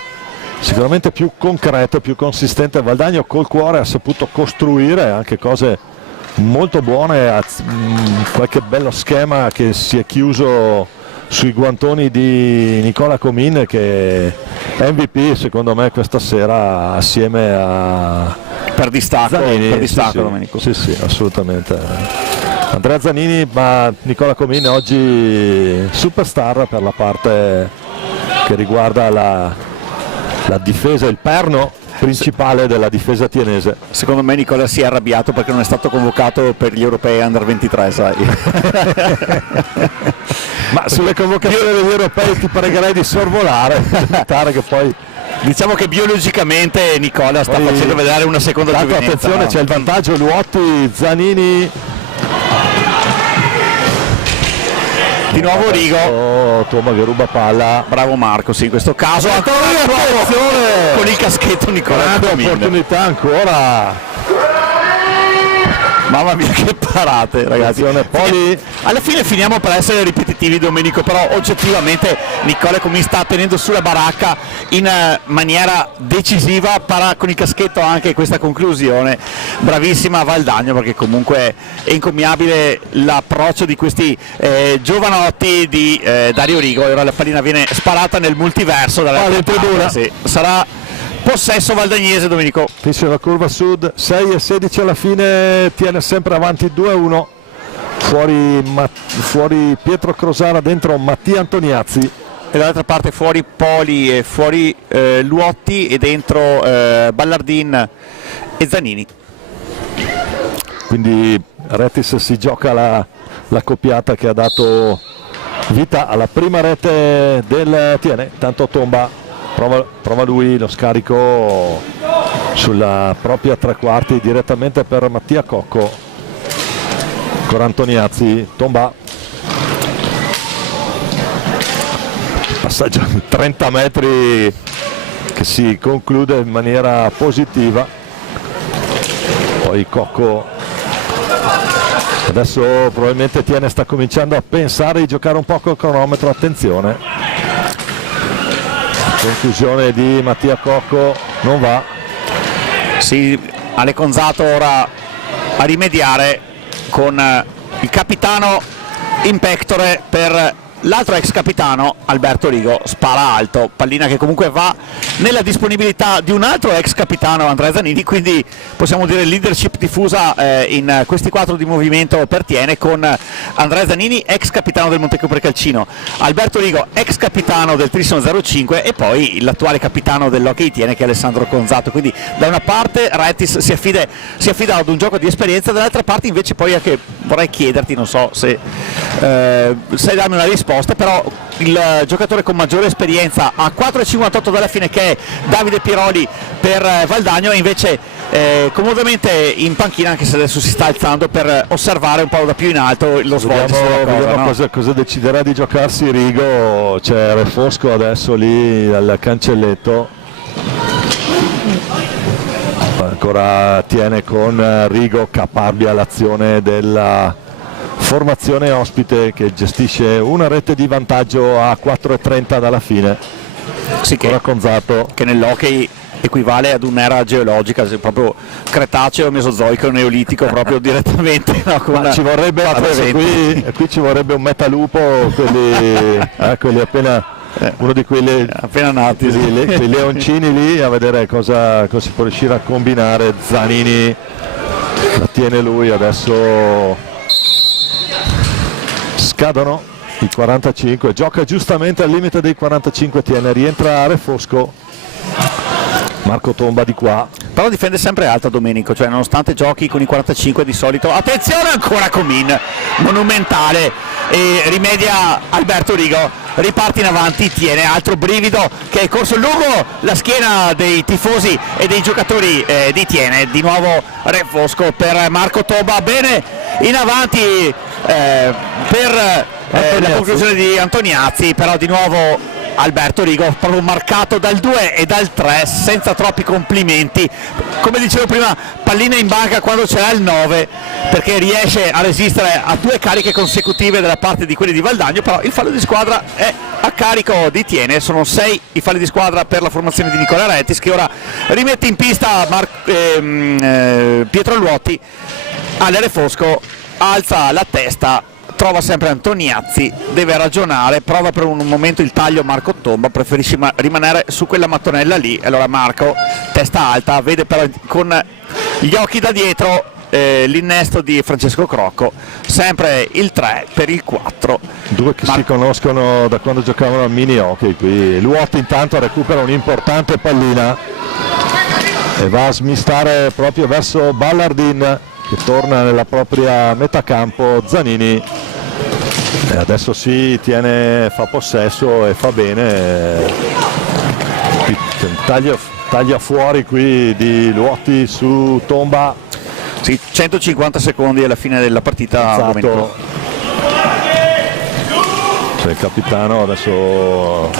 più concreto, più consistente. Valdagno col cuore ha saputo costruire anche cose molto buone, qualche bello schema che si è chiuso sui guantoni di Nicola Comin, che è MVP secondo me questa sera assieme a per distacco, Zanini. Sì, Domenico. Sì, assolutamente. Andrea Zanini, ma Nicola Comin oggi superstar per la parte che riguarda la difesa, il perno principale della difesa tienese. Secondo me Nicola si è arrabbiato perché non è stato convocato per gli europei under 23, sai. Ma sulle convocazioni degli europei ti pregherei di sorvolare, evitare che poi... Diciamo che biologicamente Nicola sta facendo vedere una seconda giovinezza. Attenzione, no? C'è il vantaggio Luotti, Zanini. Di nuovo Rigo. Toma che ruba palla. Bravo Marco, sì, in questo caso ancora con il caschetto Nicola. Grande opportunità ancora. Mamma mia che parate, ragazzi. Poi alla fine finiamo per essere ripetitivi, Domenico, però oggettivamente Nicola Comin sta tenendo sulla baracca in maniera decisiva, con il caschetto anche questa conclusione. Bravissima Valdagno, perché comunque è incommiabile l'approccio di questi giovanotti di Dario Rigo. Ora la pallina viene sparata nel multiverso dalla tribuna. Sì, sarà possesso valdagnese, Domenico. Finisce la curva sud, 6-16 alla fine, tiene sempre avanti 2-1. Fuori Pietro Crosara, dentro Mattia Antoniazzi. E dall'altra parte fuori Poli e fuori Luotti, e dentro Ballardin e Zanini. Quindi Retis si gioca la coppiata che ha dato vita alla prima rete del Tiene. Tanto Tomba prova lui lo scarico sulla propria tre quarti direttamente per Mattia Cocco. Con Antoniazzi, Tomba, passaggio di 30 metri che si conclude in maniera positiva. Poi Cocco, adesso probabilmente Tiene sta cominciando a pensare di giocare un po' col cronometro. Attenzione, conclusione di Mattia Cocco, non va. Sì, Ale Conzato ora a rimediare con il capitano in pectore per l'altro ex capitano Alberto Rigo. Spara alto, pallina che comunque va nella disponibilità di un altro ex capitano, Andrea Zanini, quindi possiamo dire leadership diffusa in questi quattro di movimento per Tiene, con Andrea Zanini ex capitano del Montecco Precalcino, Alberto Rigo ex capitano del Trison 05 e poi l'attuale capitano dell'Hockey Tiene che è Alessandro Conzato. Quindi da una parte Retis si affida ad un gioco di esperienza, dall'altra parte invece poi anche vorrei chiederti, non so se sai darmi una risposta, però il giocatore con maggiore esperienza a 4,58 dalla fine, che è Davide Piroli per Valdagno, e invece comodamente in panchina, anche se adesso si sta alzando per osservare un po' da più in alto lo svolgersi della cosa, vediamo no? cosa deciderà di giocarsi Rigo. C'è Refosco adesso lì al cancelletto, ancora Tiene con Rigo, caparbia l'azione della formazione ospite che gestisce una rete di vantaggio a 4,30 dalla fine. Sì, che nell'hockey equivale ad un'era geologica, proprio Cretaceo, Mesozoico, Neolitico, proprio direttamente. No, ma ci vorrebbe qui ci vorrebbe un metalupo, quelli appena uno di quelli appena nati, quei leoncini lì, a vedere cosa si può riuscire a combinare. Zanini la tiene lui, adesso scadono i 45, gioca giustamente al limite dei 45, rientra Refosco, Marco Tomba di qua, però difende sempre alta Domenico, cioè nonostante giochi con i 45 di solito. Attenzione ancora Comin, monumentale, e rimedia Alberto Rigo, riparte in avanti, tiene, altro brivido che è corso lungo la schiena dei tifosi e dei giocatori di Tiene. Di nuovo Refosco per Marco Tomba, bene in avanti per la conclusione di Antoniazzi, però di nuovo Alberto Rigo proprio marcato dal 2 e dal 3 senza troppi complimenti. Come dicevo prima, pallina in banca quando ce l'ha il 9, perché riesce a resistere a 2 cariche consecutive dalla parte di quelli di Valdagno, però il fallo di squadra è a carico di Tiene. Sono 6 i falli di squadra per la formazione di Nicola Rettis, che ora rimette in pista Pietro Luotti. Ale Refosco alza la testa, trova sempre Antoniazzi, deve ragionare, prova per un momento il taglio Marco Tomba, preferisce rimanere su quella mattonella lì. Allora Marco, testa alta, vede però con gli occhi da dietro l'innesto di Francesco Crocco, sempre il 3 per il 4. Due che si conoscono da quando giocavano al mini hockey qui. Luotti intanto recupera un'importante pallina e va a smistare proprio verso Ballardin, che torna nella propria metà campo. Zanini e adesso si tiene, fa possesso e fa bene, taglia fuori qui di Luotti su Tomba. Sì, 150 secondi alla fine della partita. Esatto. C'è il capitano adesso,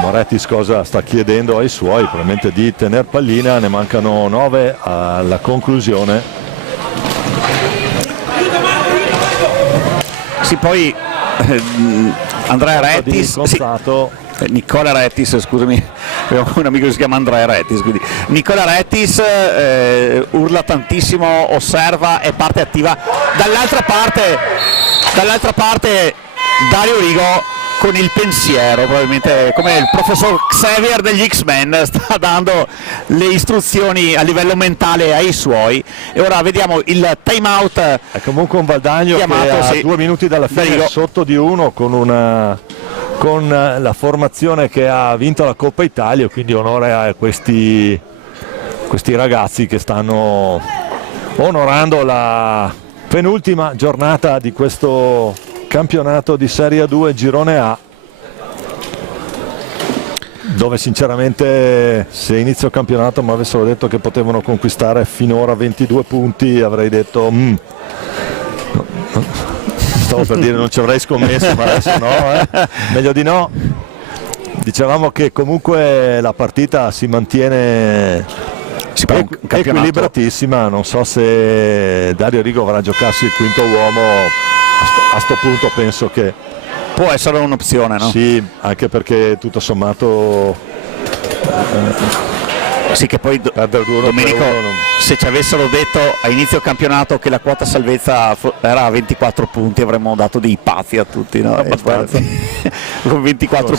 Morettis cosa sta chiedendo ai suoi, probabilmente di tener pallina. Ne mancano 9 alla conclusione. Sì, poi Andrea Rettis, Nicola Rettis, scusami, avevo un amico che si chiama Andrea Rettis, quindi Nicola Rettis urla tantissimo, osserva e parte attiva. Dall'altra parte Dario Rigo con il pensiero, probabilmente come il professor Xavier degli X-Men, sta dando le istruzioni a livello mentale ai suoi. E ora vediamo il time out. È comunque un Valdagno chiamato, che a 2 minuti dalla fine sotto di 1 con la formazione che ha vinto la Coppa Italia, quindi onore a questi ragazzi che stanno onorando la penultima giornata di questo campionato di Serie 2 Girone A, dove sinceramente se inizio campionato mi avessero detto che potevano conquistare finora 22 punti avrei detto stavo per dire non ci avrei scommesso, ma adesso no, meglio di no. Dicevamo che comunque la partita si mantiene equilibratissima. Non so se Dario Rigo vorrà giocarsi il quinto uomo. A sto punto penso che può essere un'opzione, no? Sì, anche perché tutto sommato sì, che poi Domenico, se ci avessero detto a inizio campionato che la quota salvezza era a 24 punti avremmo dato dei pazzi a tutti, no? Con 24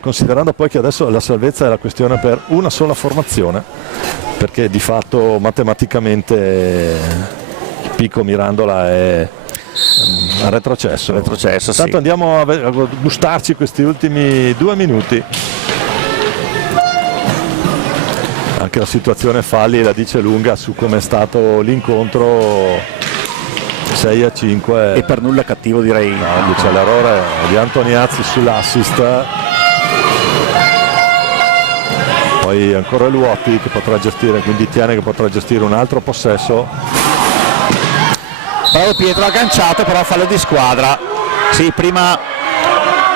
considerando poi che adesso la salvezza è la questione per una sola formazione, perché di fatto matematicamente Pico Mirandola è retrocesso. Intanto sì. Andiamo a gustarci questi ultimi 2 minuti. Anche la situazione falli la dice lunga su come è stato l'incontro. 6-5 e per nulla cattivo, direi. No, c'è l'errore di Antoniazzi sull'assist, poi ancora Luotti che potrà gestire, quindi Tiene che potrà gestire un altro possesso. Bravo Pietro, agganciato, però fallo di squadra. Sì, prima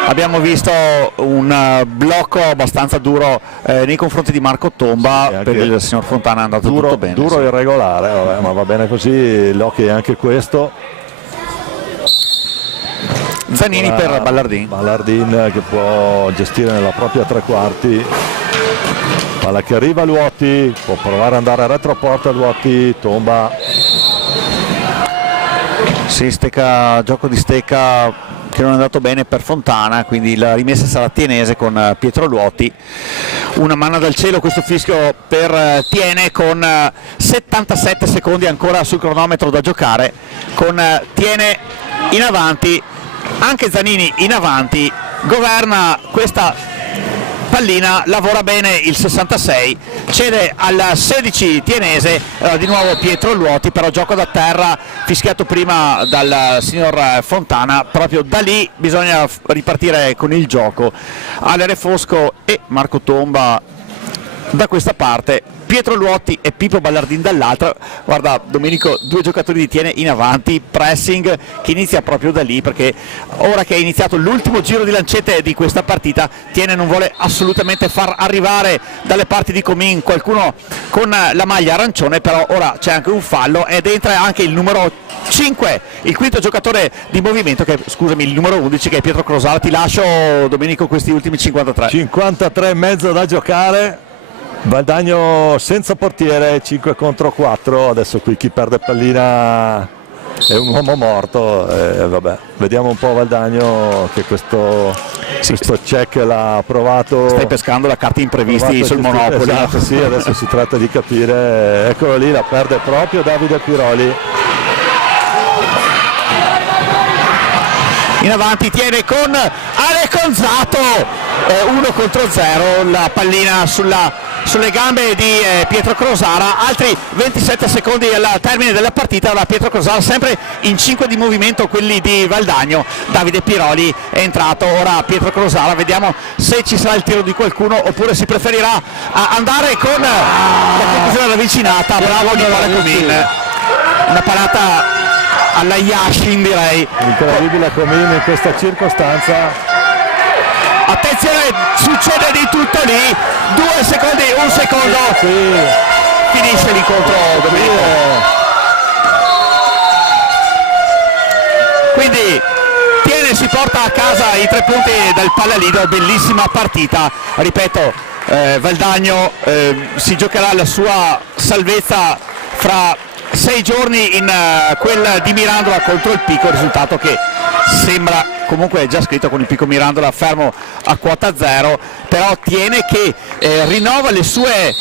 abbiamo visto un blocco abbastanza duro nei confronti di Marco Tomba, per il signor Fontana è andato tutto bene. Duro sì. Irregolare, vabbè, ma va bene così, l'hockey è anche questo. Zanini per Ballardin. Ballardin che può gestire nella propria tre quarti. Palla che arriva a Luotti, può provare ad andare a retroporta Luotti, tomba. Sì, gioco di Stecca che non è andato bene per Fontana, quindi la rimessa sarà tienese con Pietro Luotti. Una manna dal cielo questo fischio per Tiene, con 77 secondi ancora sul cronometro da giocare, con Tiene in avanti, anche Zanini in avanti, governa questa pallina, lavora bene il 66, cede al 16 tienese, di nuovo Pietro Luotti, però gioco da terra fischiato prima dal signor Fontana. Proprio da lì bisogna ripartire con il gioco. Alere Fosco e Marco Tomba da questa parte, Pietro Luotti e Pippo Ballardin dall'altra. Guarda Domenico, due giocatori di Tiene in avanti, pressing che inizia proprio da lì, perché ora che è iniziato l'ultimo giro di lancette di questa partita, Tiene non vuole assolutamente far arrivare dalle parti di Comin qualcuno con la maglia arancione, però ora c'è anche un fallo ed entra anche il numero 5, il quinto giocatore di movimento, che scusami, il numero 11, che è Pietro Crosala. Ti lascio Domenico questi ultimi 53 e mezzo da giocare. Valdagno senza portiere, 5 contro 4, adesso qui chi perde pallina è un uomo morto. Vabbè, vediamo un po' Valdagno che questo check l'ha provato. Stai pescando la carta imprevisti sul Monopoli. Esatto, sì, adesso si tratta di capire. Eccolo lì, la perde proprio Davide Piroli. In avanti Tiene con Ale Conzato, 1 contro 0, la pallina sulle gambe di Pietro Crosara. Altri 27 secondi al termine della partita, la Pietro Crosara sempre in 5 di movimento quelli di Valdagno. Davide Piroli è entrato, ora Pietro Crosara, vediamo se ci sarà il tiro di qualcuno oppure si preferirà andare con la conclusione ravvicinata. Bravo Nicola Comin, una parata alla Yashin, direi. Incredibile Comin in questa circostanza. Attenzione, succede di tutto lì, 2 secondi, 1 secondo, sì. Finisce l'incontro Domenico. Quindi Tiene si porta a casa i 3 punti dal Pallalido. Bellissima partita, ripeto, Valdagno si giocherà la sua salvezza fra 6 giorni in quel di Mirandola contro il Pico, risultato che sembra comunque già scritto con il Pico Mirandola fermo a quota 0, però Tiene che rinnova le sue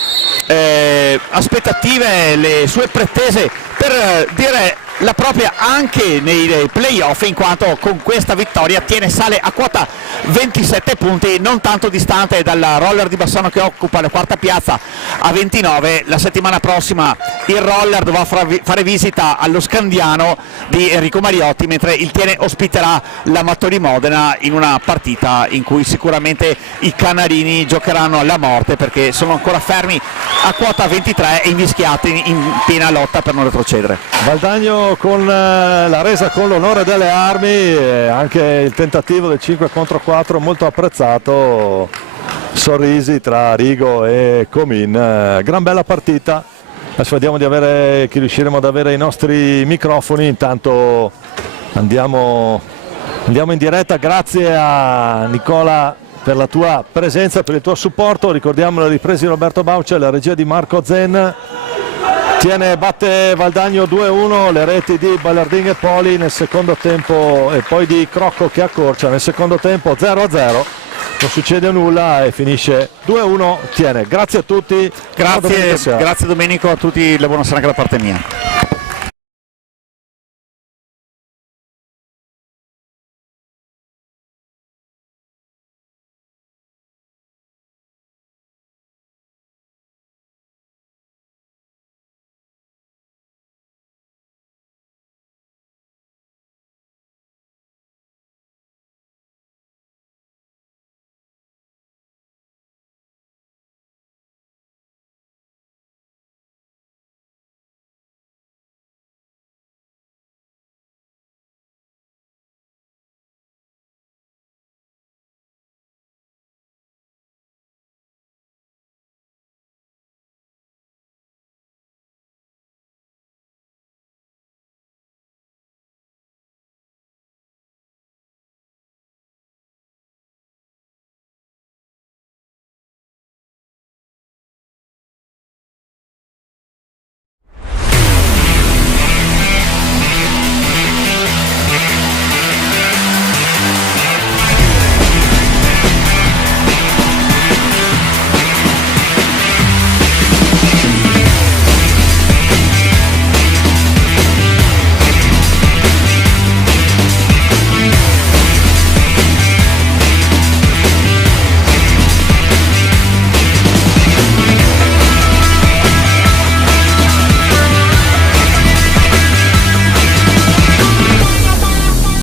aspettative, le sue pretese per dire la propria anche nei playoff, in quanto con questa vittoria Tiene sale a quota 27 punti, non tanto distante dal Roller di Bassano che occupa la quarta piazza a 29. La settimana prossima il Roller dovrà fare visita allo Scandiano di Enrico Mariotti, mentre il Tiene ospiterà l'Amatori Modena in una partita in cui sicuramente i canarini giocheranno alla morte, perché sono ancora fermi a quota 23 e invischiati in piena lotta per non retrocedere. Valdagno con la resa con l'onore delle armi, e anche il tentativo del 5 contro 4 molto apprezzato, sorrisi tra Rigo e Comin. Gran bella partita. Adesso vediamo che riusciremo ad avere i nostri microfoni. Intanto andiamo in diretta. Grazie a Nicola per la tua presenza, per il tuo supporto. Ricordiamo le riprese di Roberto Bauce, la regia di Marco Zen. Tiene batte Valdagno 2-1, le reti di Ballardin e Poli nel secondo tempo e poi di Crocco che accorcia nel secondo tempo 0-0. Non succede nulla e finisce 2-1 Tiene. Grazie a tutti. Grazie Domenico, a tutti, la buona serata da parte mia.